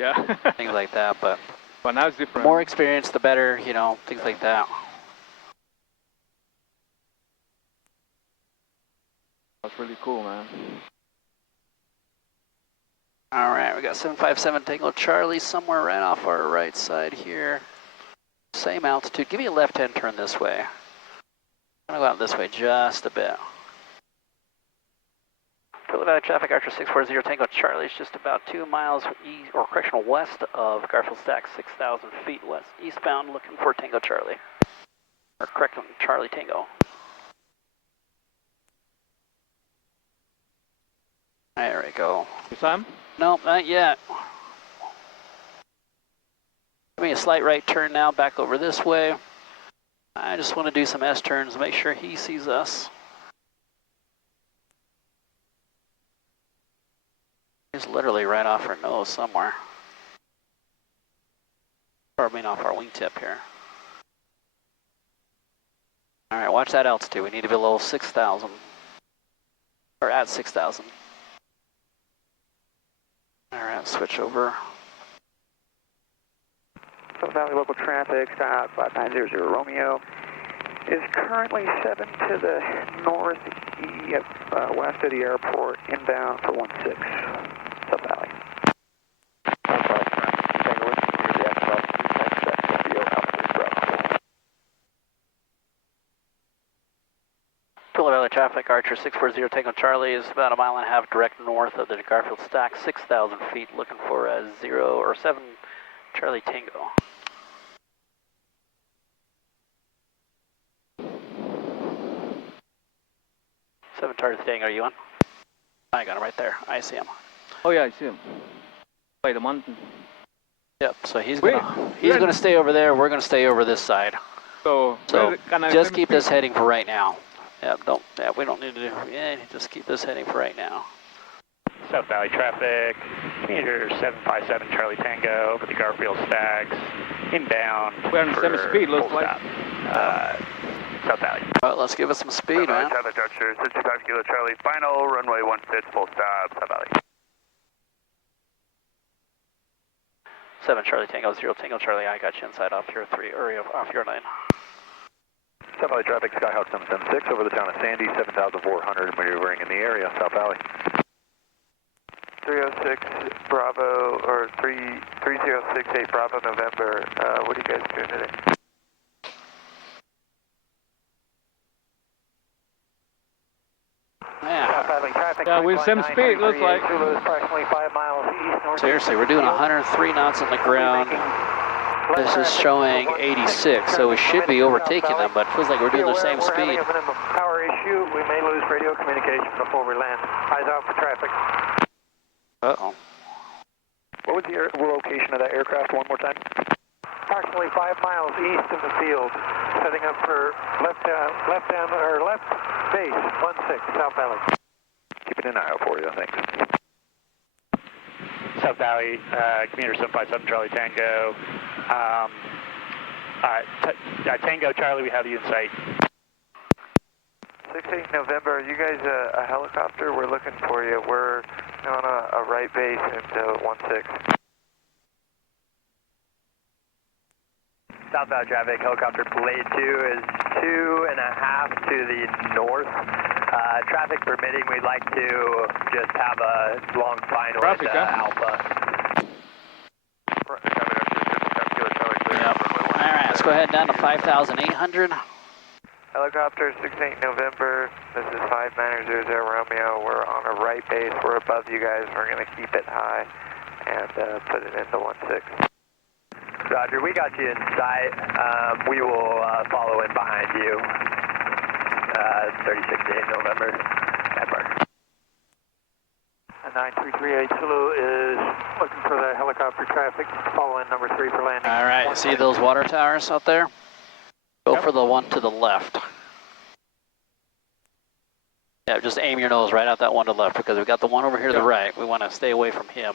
Yeah. Things like that, but now it's different. The more experience, the better, things like that. That's really cool, man. All right, we got 757 Tango Charlie somewhere right off our right side here. Same altitude. Give me a left-hand turn this way. I'm going to go out this way just a bit. Field Valley traffic, Archer 640 Tango Charlie is just about 2 miles west of Garfield Stack, 6,000 feet west eastbound, looking for Tango Charlie. Or correction, Charlie Tango. There we go. You saw him? Nope, not yet. Give me a slight right turn now, back over this way. I just want to do some S-turns, make sure he sees us. He's literally right off our nose somewhere. Or I mean off our wingtip here. All right, watch that altitude. We need to be below 6,000. Or at 6,000. All right, switch over. South Valley local traffic, Skyhawk 5900 Romeo is currently 7 to the northeast, west of the airport, inbound for 16, South Valley. Philadelphia traffic, Archer 640 Tango Charlie is about 1.5 miles direct north of the Garfield stack, 6,000 feet, looking for a 0 or 7 Charlie Tango. Charlie Tango, are you on? I got him right there. I see him. Oh yeah, I see him. By the mountain. Yep. So he's gonna stay over there. We're gonna stay over this side. So just keep this heading for right now. Yep. We don't need to do. Yeah. Just keep this heading for right now. South Valley traffic, meter 757 Charlie Tango over the Garfield stacks, inbound. We're on the same speed, looks like. South Valley. Well, let's give it some speed, man. Traffic Archer 65 Kilo Charlie, final runway 16, full stop, South Valley. 7 Charlie Tango, 0 Tango Charlie. I got you inside off your 3 or off your line. South Valley traffic, Skyhawk 776 over the town of Sandy, 7,400 maneuvering in the area, South Valley. 306 Bravo, or 3068 Bravo November. What are you guys doing today? Yeah, we're same speed, looks like. Approximately 5 miles east. Seriously, we're doing 103 knots on the ground. This is showing 86, so we should be overtaking them, but it feels like we're doing the same speed. We're having a minimum power issue. We may lose radio communication before we land. Eyes out for traffic. Uh-oh. What was the location of that aircraft one more time? Approximately 5 miles east of the field, setting up for left base, 16, South Valley. Keeping an eye out for you, thanks. South Valley, commuter 757 Charlie Tango. Tango Charlie, we have you in sight. 16 November, are you guys a helicopter? We're looking for you. We're on a right base into 16. Southbound traffic, helicopter Blade 2 is 2.5 to the north. Traffic permitting, we'd like to just have a long final traffic, at Alpha. Yep. All right, let's go ahead down to 5,800. Helicopter 68 November, this is 5900 Romeo. We're on a right base, we're above you guys. We're going to keep it high and put it into 16. Roger, we got you in sight. We will follow in behind you. 36-8 November, at Park. 9338 Zulu is looking for the helicopter traffic, following number 3 for landing. All right, you see those water towers out there? Go for the one to the left. Yeah, just aim your nose right at that one to the left, because we've got the one over here to the right. We want to stay away from him.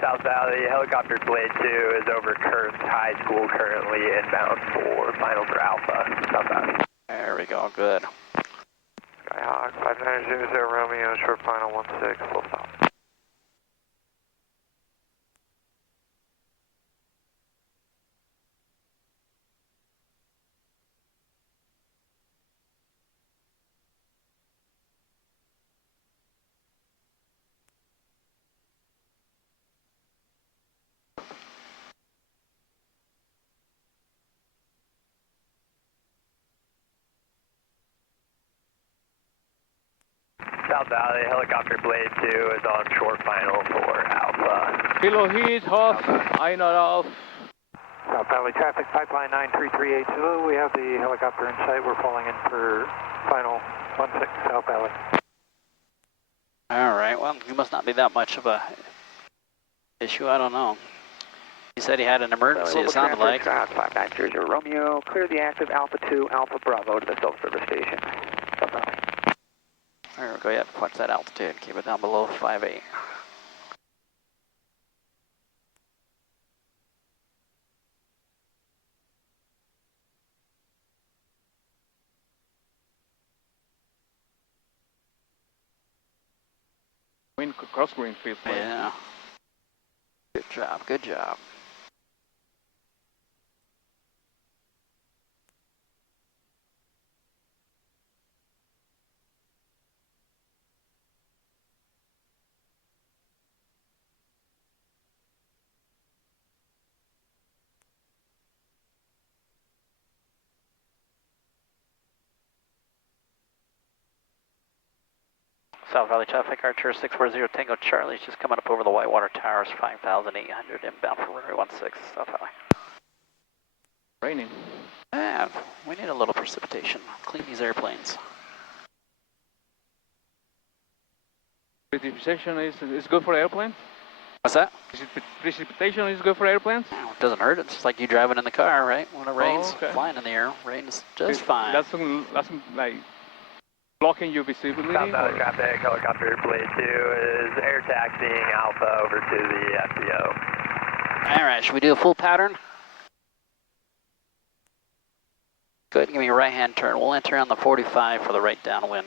South Valley, helicopter Blade 2 is over Kurtz High School, currently inbound for final for Alpha, South Valley. There we go, good. Skyhawk 5900 Romeo, short final 16, full stop. South Valley, helicopter Blade 2 is on short final for Alpha. Kilo heat off, I not off. South Valley traffic, pipeline 9338 Zulu. We have the helicopter in sight. We're falling in for final 16, South Valley. All right, well, he must not be that much of a issue, I don't know. He said he had an emergency, it sounded like. 5900 Romeo, clear the active Alpha 2, Alpha Bravo to the self-service station. South Valley. There we go, yeah, watch that altitude, keep it down below 5'8". Cross green feels great. Yeah. Good job, good job. South Valley traffic, Archer 640 Tango Charlie is just coming up over the Whitewater Towers, 5,800 inbound for runway 16, South Valley. Raining. Yeah, we need a little precipitation. Clean these airplanes. Precipitation is good for airplanes? What's that? Precipitation is good for airplanes? It doesn't hurt, it's just like you driving in the car, right? When it rains, flying in the air, rains just fine. That's like blocking your visibility? South Valley traffic, helicopter blade 2 is air taxiing Alpha over to the FBO. Alright, should we do a full pattern? Go ahead and give me a right-hand turn. We'll enter on the 45 for the right downwind.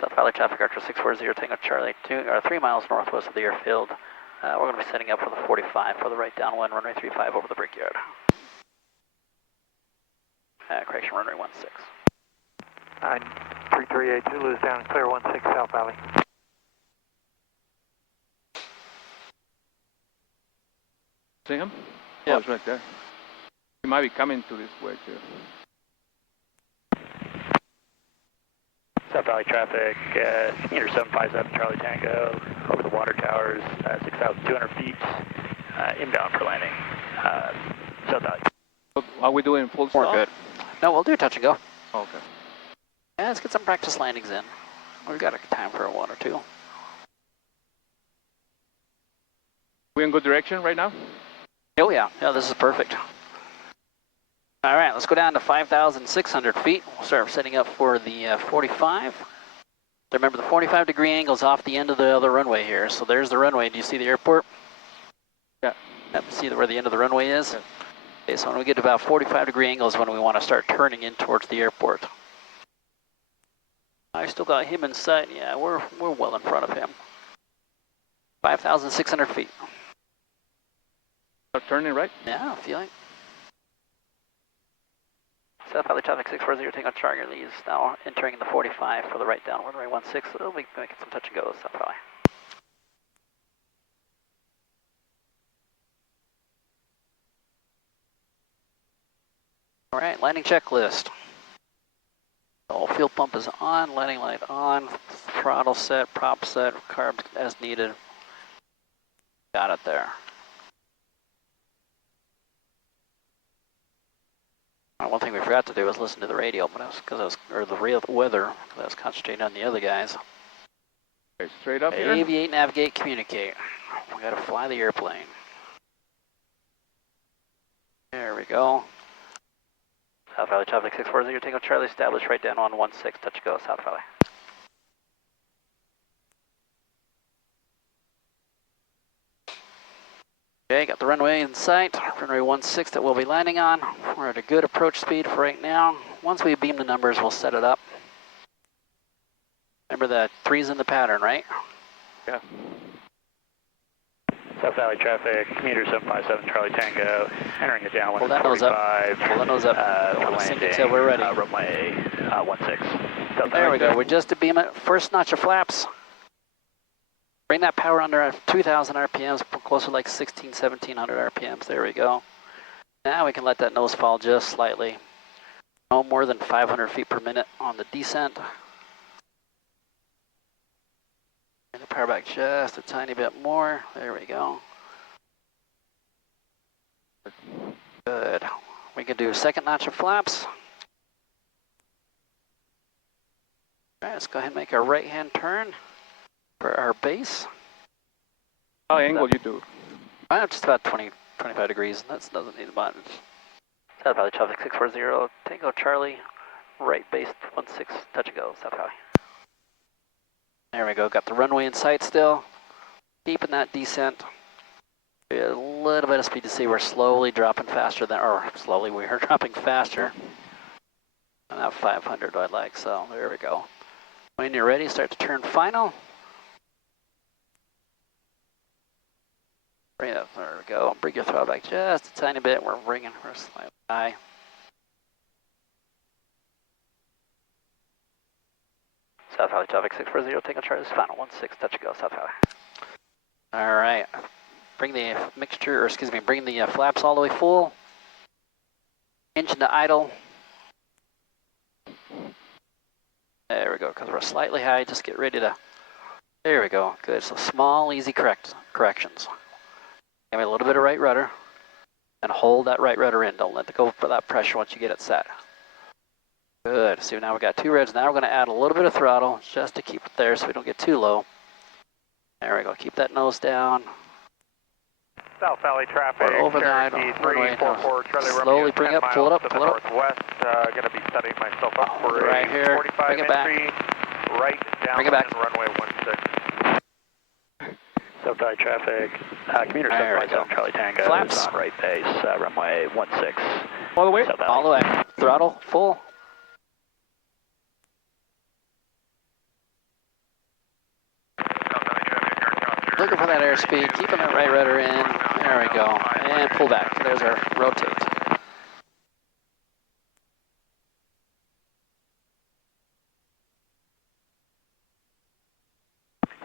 South Valley traffic, Archer 640 Tango Charlie, 3 miles northwest of the airfield. We're going to be setting up for the 45 for the right downwind, runway 35 over the Brickyard. Correction, runway 16. 338 Zulu is down, clear 16 South Valley. See him? Yep. Oh, it's right there. He might be coming to this way too. South Valley traffic, Senior 757 Charlie Tango, over the water towers, 6,200 feet, inbound for landing. South Valley. Are we doing full stop? We're good. No, we'll do touch and go. Okay. Yeah, let's get some practice landings in. We've got time for one or two. We in good direction right now? Oh yeah, this is perfect. All right, let's go down to 5,600 feet. We'll start setting up for the 45. Remember, the 45-degree angle is off the end of the other runway here. So there's the runway. Do you see the airport? Yeah. Yep, see where the end of the runway is? Yeah. Okay, so when we get to about 45-degree angles when we want to start turning in towards the airport. I still got him in sight. Yeah, we're well in front of him. 5,600 feet. Start turning right? Yeah, feeling. South Valley traffic 640 Tango Charlie is now entering the 45 for the right downwind, runway 16. So we'll be making some touch and go, South Valley. All right, landing checklist. All fuel pump is on, landing light on, throttle set, prop set, carbs as needed. Got it there. One thing we forgot to do was listen to the radio, but or the real weather, because I was concentrating on the other guys. Okay, straight up here? Aviate, navigate, communicate. We gotta fly the airplane. There we go. South Valley traffic 640 Tango Charlie established right down on 16, touch go, South Valley. Okay, got the runway in sight, runway 16 that we'll be landing on. We're at a good approach speed for right now. Once we beam the numbers, we'll set it up. Remember the 3's in the pattern, right? Yeah. South Valley traffic, commuter 757 Charlie Tango, entering it down. Pull that nose up. Pull that nose up. For Sink landing, until we're ready. runway 16. There we go. We're just to beam it. First notch of flaps. Bring that power under 2,000 RPMs, closer to like 1,600, 1,700 RPMs. There we go. Now we can let that nose fall just slightly. No more than 500 feet per minute on the descent. Bring the power back just a tiny bit more. There we go. Good. We can do second notch of flaps. All right, let's go ahead and make a right-hand turn for our base. How angle you do? Just about 20, 25 degrees. That doesn't need a button. South Valley traffic 640, Tango Charlie, right base 16, touch and go, South Valley. There we go, got the runway in sight still. Keeping that descent. A little bit of speed to see we're slowly dropping faster than, or slowly, we are dropping faster. And that 500 I'd like, so there we go. When you're ready, start to turn final. Bring it up, there we go. Bring your throttle back just a tiny bit. We're slightly high. South Valley traffic 640, Tango Charlie, final 16, touch and go, South Valley. All right, bring the mixture, or excuse me, bring the flaps all the way full. Engine to idle. There we go, because we're slightly high, just get ready to, there we go, good. So small, easy corrections. Give me a little bit of right rudder, and hold that right rudder in. Don't let it go for that pressure once you get it set. Good, so now we've got 2 reds. Now we're going to add a little bit of throttle, just to keep it there so we don't get too low. There we go, keep that nose down. South Valley traffic, We're over the Cherokee 344, Charlie slowly bring it up, pull it up, pull it up. Northwest, going to be setting myself up for right a here. 45 Bring it back. entry, right down Bring it back. runway 16. South Valley traffic, commuter There we 757 go. Charlie Tango Flaps. is on right base, runway 16. All the way? South Valley. All the way, throttle, full. Looking for that airspeed, keeping that right rudder in. There we go. And pull back. There's our rotate.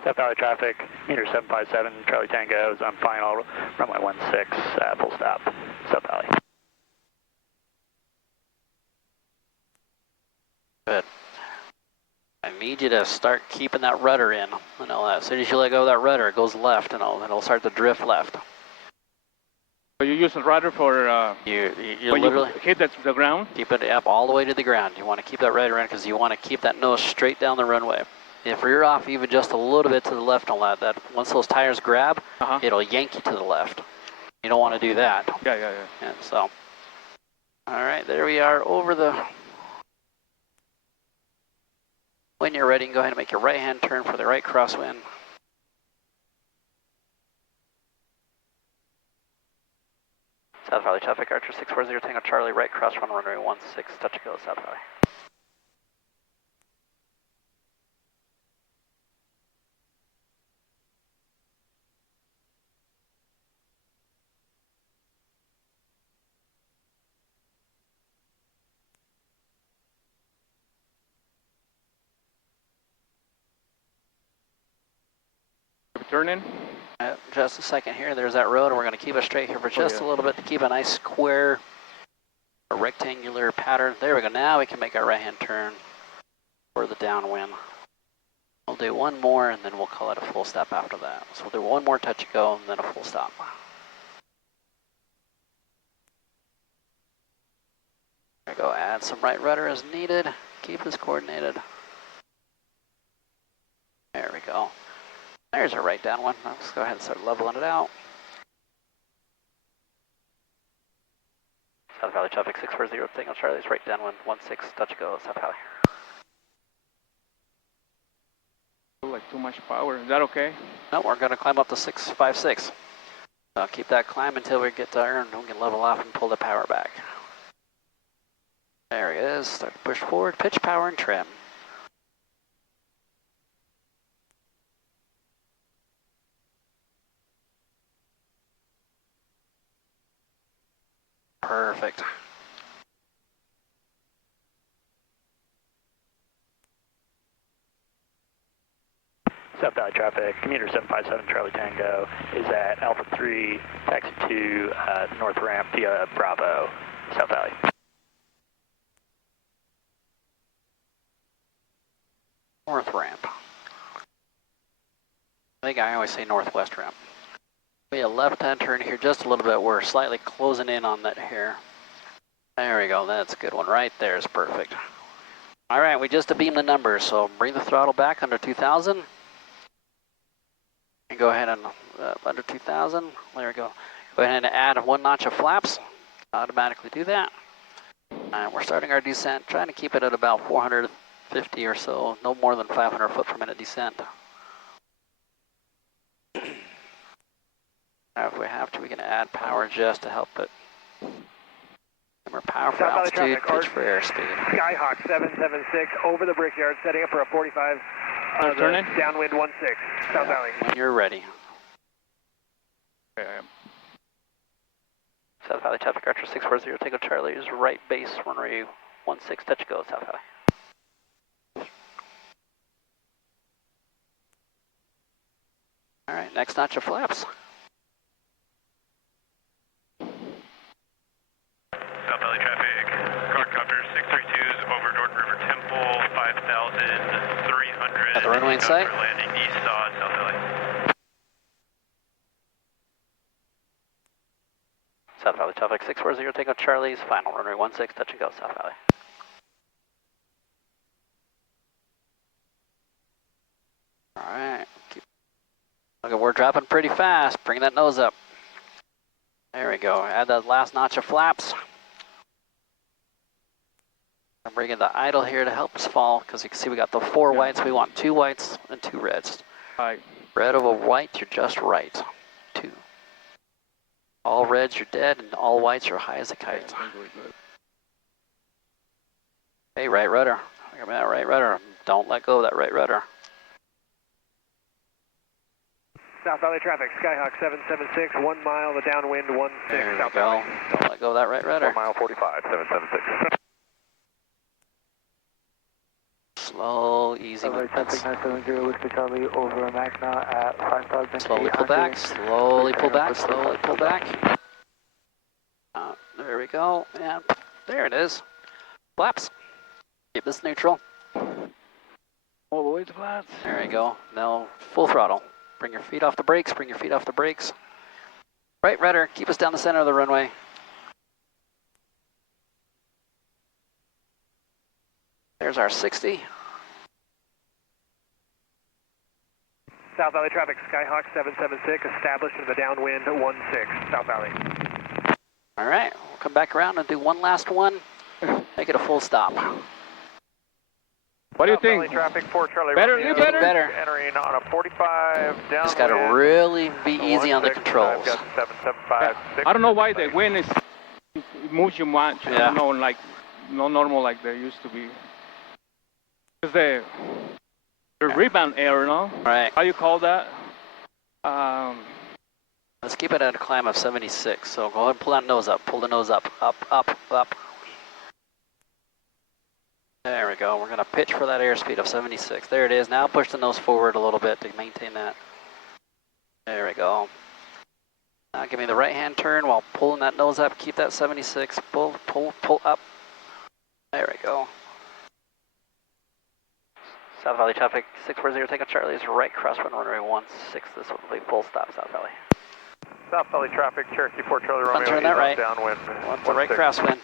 South Valley traffic, meter 757 Charlie Tango is on final, runway 16, full stop, South Valley. Good. I need you to start keeping that rudder in. You know, as soon as you let go of that rudder, it goes left, and it'll start to drift left. So you use the rudder for You when literally you hit the ground? keep it up all the way to the ground. You want to keep that rudder in because you want to keep that nose straight down the runway. If you're off even just a little bit to the left on that, once those tires grab, it'll yank you to the left. You don't want to do that. Yeah. And so, all right, there we are over the. When you're ready, go ahead and make your right-hand turn for the right crosswind. South Valley traffic, Archer 640, Tango Charlie, right cross run runway 16, touch and go, South Valley. Turn in. Just a second here, there's that road, and we're going to keep it straight here for just a little bit to keep a nice square, a rectangular pattern. There we go, now we can make our right-hand turn for the downwind. We'll do one more, and then we'll call it a full stop after that. So we'll do one more touch and go, and then a full stop. There we go, add some right rudder as needed, keep this coordinated. There we go. There's our right downwind. Let's go ahead and start leveling it out. South Valley traffic 640, Tango Charlie's right downwind 16, touch and go, South Valley. Like too much power. Is that okay? No, we're going to climb up to 656. So keep that climb until we get to iron, and we can level off and pull the power back. There he is. Start to push forward, pitch, power, and trim. Perfect. South Valley traffic, commuter 757 Charlie Tango is at Alpha 3, taxi to north ramp via Bravo, South Valley. North ramp. I think I always say northwest ramp. Be a left-hand turn here just a little bit. We're slightly closing in on that here. There we go. That's a good one. Right there is perfect. All right, we just beamed the numbers, so bring the throttle back under 2,000. And go ahead and under 2,000. There we go. Go ahead and add 1 notch of flaps. Automatically do that. And we're starting our descent, trying to keep it at about 450 or so, no more than 500 foot per minute descent. Now, if we have to, we can add power just to help it. Remember, power for altitude, pitch for airspeed. Skyhawk 776 over the Brickyard, setting up for a 45. Turning. Downwind 16, South Valley. When you're ready. Okay. South Valley traffic, Archer 640, Tango Charlie is right base, runway 16, touch go, South Valley. All right, next notch of flaps. South Valley traffic, quadcopter 632s over Norton River Temple, 5,300. Got the runway in sight? Landing east side, South Valley. South Valley traffic 640, Tango Charlie's final, runway 16, touch and go, South Valley. All right, look, we're dropping pretty fast. Bring that nose up. There we go. Add that last notch of flaps. I'm bringing the idle here to help us fall, because you can see we got the 4 whites. We want 2 whites and 2 reds. Right. Red over white, you're just right. 2. All reds, you're dead, and all whites, you're high as a kite. Hey, right rudder. Look at that right rudder. Don't let go of that right rudder. South Valley traffic, Skyhawk 776, 1 mile, the downwind 16, There we South go. Valley. Don't let go of that right rudder. 4 mile 45, 776. Slow, easy movements. 970, Whiskey Charlie over Magna at 5,000. Slowly pull back, slowly pull back, slowly pull back. There we go, and there it is. Flaps. Keep this neutral. All the way to flats. There you go. Now full throttle. Bring your feet off the brakes, bring your feet off the brakes. Right rudder, keep us down the center of the runway. There's our 60. South Valley traffic, Skyhawk 776, established in the downwind 16, South Valley. All right, we'll come back around and do one last one. Make it a full stop. What do you South Valley think? traffic, 4 Charlie Better, Romeo, you better? Better. entering on a 45 downwind. Just got to really be easy on the 16, controls. I've got 7756. I don't know why the wind is it moves you much. Yeah. I don't know, like not normal like they used to be. Because the rebound air, no? Right. How you call that? Let's keep it at a climb of 76. So go ahead and pull that nose up. Pull the nose up, up, up, up. There we go. We're going to pitch for that airspeed of 76. There it is. Now push the nose forward a little bit to maintain that. There we go. Now give me the right-hand turn while pulling that nose up. Keep that 76. Pull, pull, pull up. There we go. South Valley traffic 640, take a Charlie is right crosswind runway 16. This will be full stop, South Valley. South Valley traffic, Cherokee 4 Charlie Romeo, turn that right. downwind. Want the right 16. crosswind.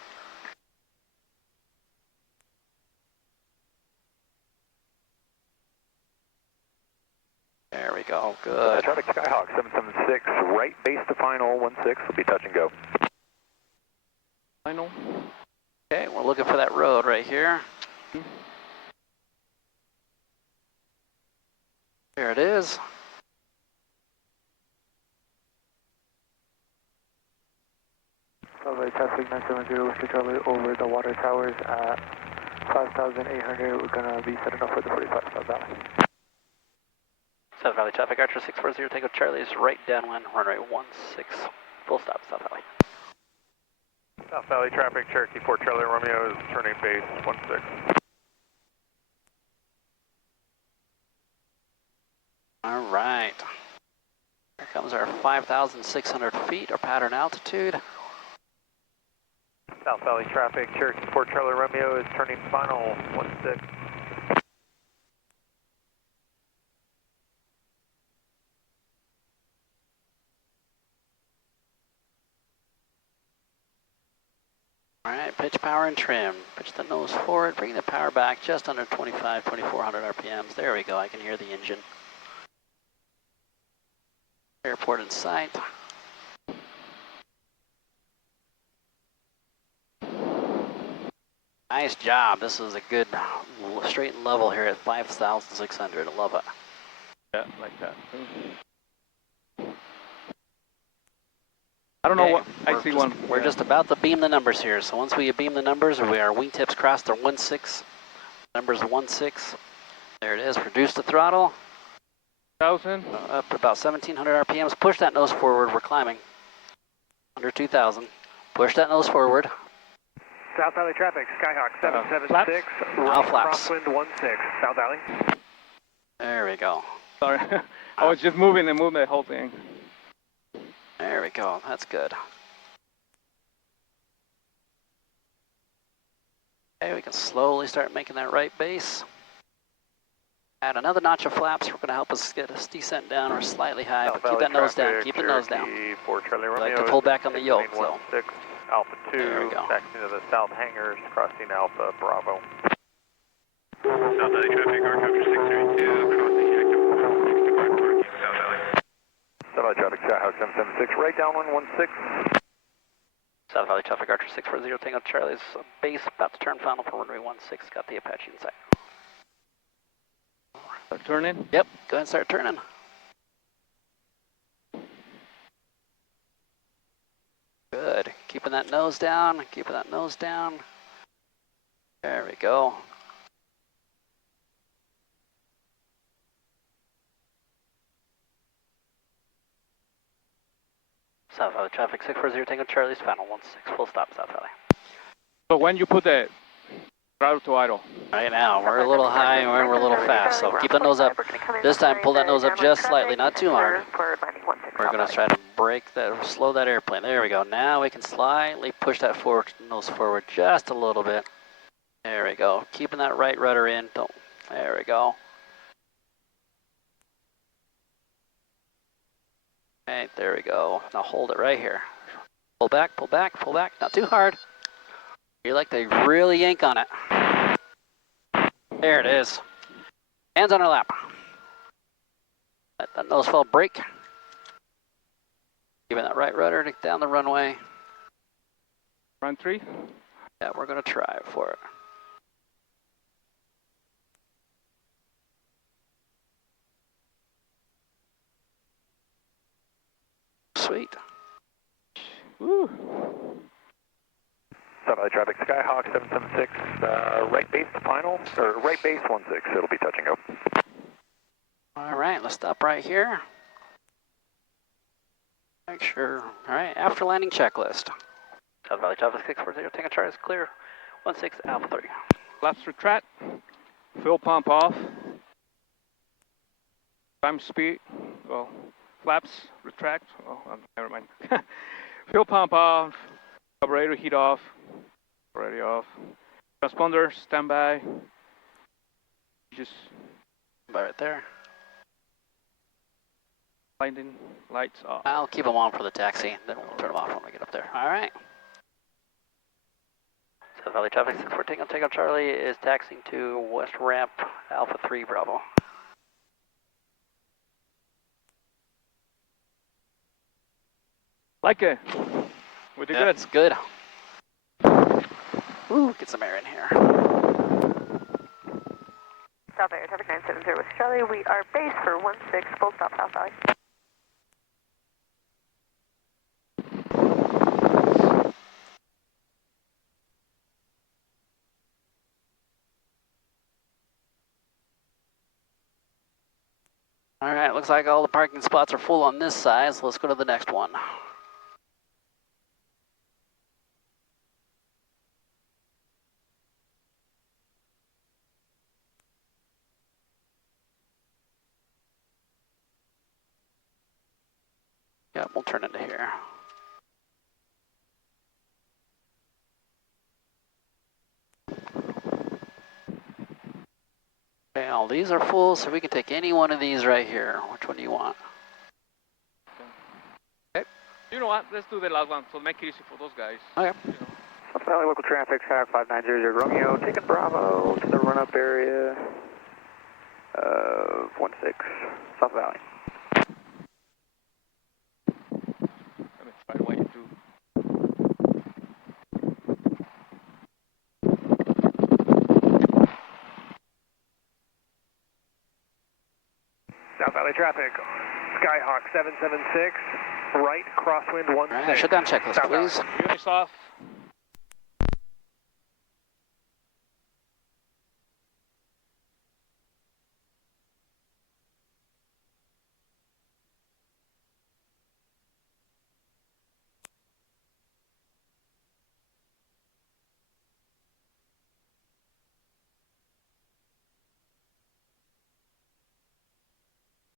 There we go, good. Traffic Skyhawk 776, right base to final 16 will be touch and go. Final. Okay, we're looking for that road right here. There it is. South Valley traffic 970, Whiskey Charlie over the water towers at 5,800. We're going to be setting up for the 45 South Valley. South Valley traffic, Archer 640, take a Charlie is right downwind, runway 16. Full stop, South Valley. South Valley traffic, Cherokee 4 Charlie Romeo is turning base 16. All right. Here comes our 5,600 feet, our pattern altitude. South Valley traffic, Cherokee 4 Charlie Romeo is turning final 16. All right, pitch, power, and trim. Pitch the nose forward, bring the power back just under 2400 RPMs. There we go, I can hear the engine. Airport in sight. Nice job. This is a good straight and level here at 5,600. I love it. Yeah, like that. I don't know what, I see one. We're just about to beam the numbers here. So once we beam the numbers, our wingtips cross the 1.6. Numbers 1.6. There it is. Reduce the throttle. 1,000. Up to about 1,700 RPMs. Push that nose forward. We're climbing. Under 2,000. Push that nose forward. South Valley traffic, Skyhawk 776, Now flaps. crosswind 16, South Valley. There we go. Sorry, I was just moving and moving the whole thing. There we go. That's good. Okay, we can slowly start making that right base. Add another notch of flaps. We're going to help us get a descent down or slightly high, but keep that nose down. Keep the nose down. Charlie Like to pull back on the yoke, so. 16, Alpha 2, There we go. taxiing to the south hangars, crossing Alpha Bravo. South Valley traffic, helicopter 632, crossing active 65 parking, South Valley. South Valley traffic, Skyhawk 776, right downwind 16. South Valley traffic, Archer 640, Tango Charlie's base, about to turn final for runway 16. Got the Apache in sight. Start turning. Yep, go ahead and start turning. Good. Keeping that nose down, keeping that nose down. There we go. South Valley traffic 640 Tango Charlie's final 16, full stop South Valley. So when you put the throttle to idle? Right now, we're a little high and we're a little fast, so keep the nose up. This time, pull that nose up just slightly, not too hard. We're going to try to break that, slow that airplane. There we go. Now we can slightly push that nose forward just a little bit. There we go. Keeping that right rudder in. There we go. Right, there we go. Now hold it right here. Pull back, pull back, pull back. Not too hard. You like to really yank on it. There it is. Hands on our lap. Let that nose fall break. Giving that right rudder down the runway. Run 3? Yeah, we're going to try for it. Sweet. Woo. South Valley traffic, Skyhawk 776, right base to final, or right base 16, it'll be touch and go. All right, let's stop right here. Make sure. All right, after landing checklist. South Valley traffic 640, Tango Charlie is clear. 16 Alpha 3. Flaps retract. Fuel pump off. Climb speed. Well, flaps retract. Oh, never mind. Fuel pump off. Carburetor heat off. Already off. Transponder standby. Just Right there. blinding lights off. I'll keep them on for the taxi, then we'll turn them off when we get up there. All right. South Valley traffic 640 Tango Charlie is taxiing to West Ramp Alpha 3 Bravo. Like it. We did good. That's good. Ooh, get some air in here. South Valley traffic 970 with Charlie. We are base for 16, full stop South Valley. All right, looks like all the parking spots are full on this side, so let's go to the next one. Yeah, we'll turn into here. Okay, all these are full, so we can take any one of these right here. Which one do you want? You know what? Let's do the last one, so make it easy for those guys. Okay. You know. South Valley local traffic, Skyhawk 5900 Romeo, taking Bravo to the run-up area of 16, South Valley. Let me try what you do. South Valley traffic, Skyhawk 776, right, crosswind 16. All right, shut down checklist, South please. Units off.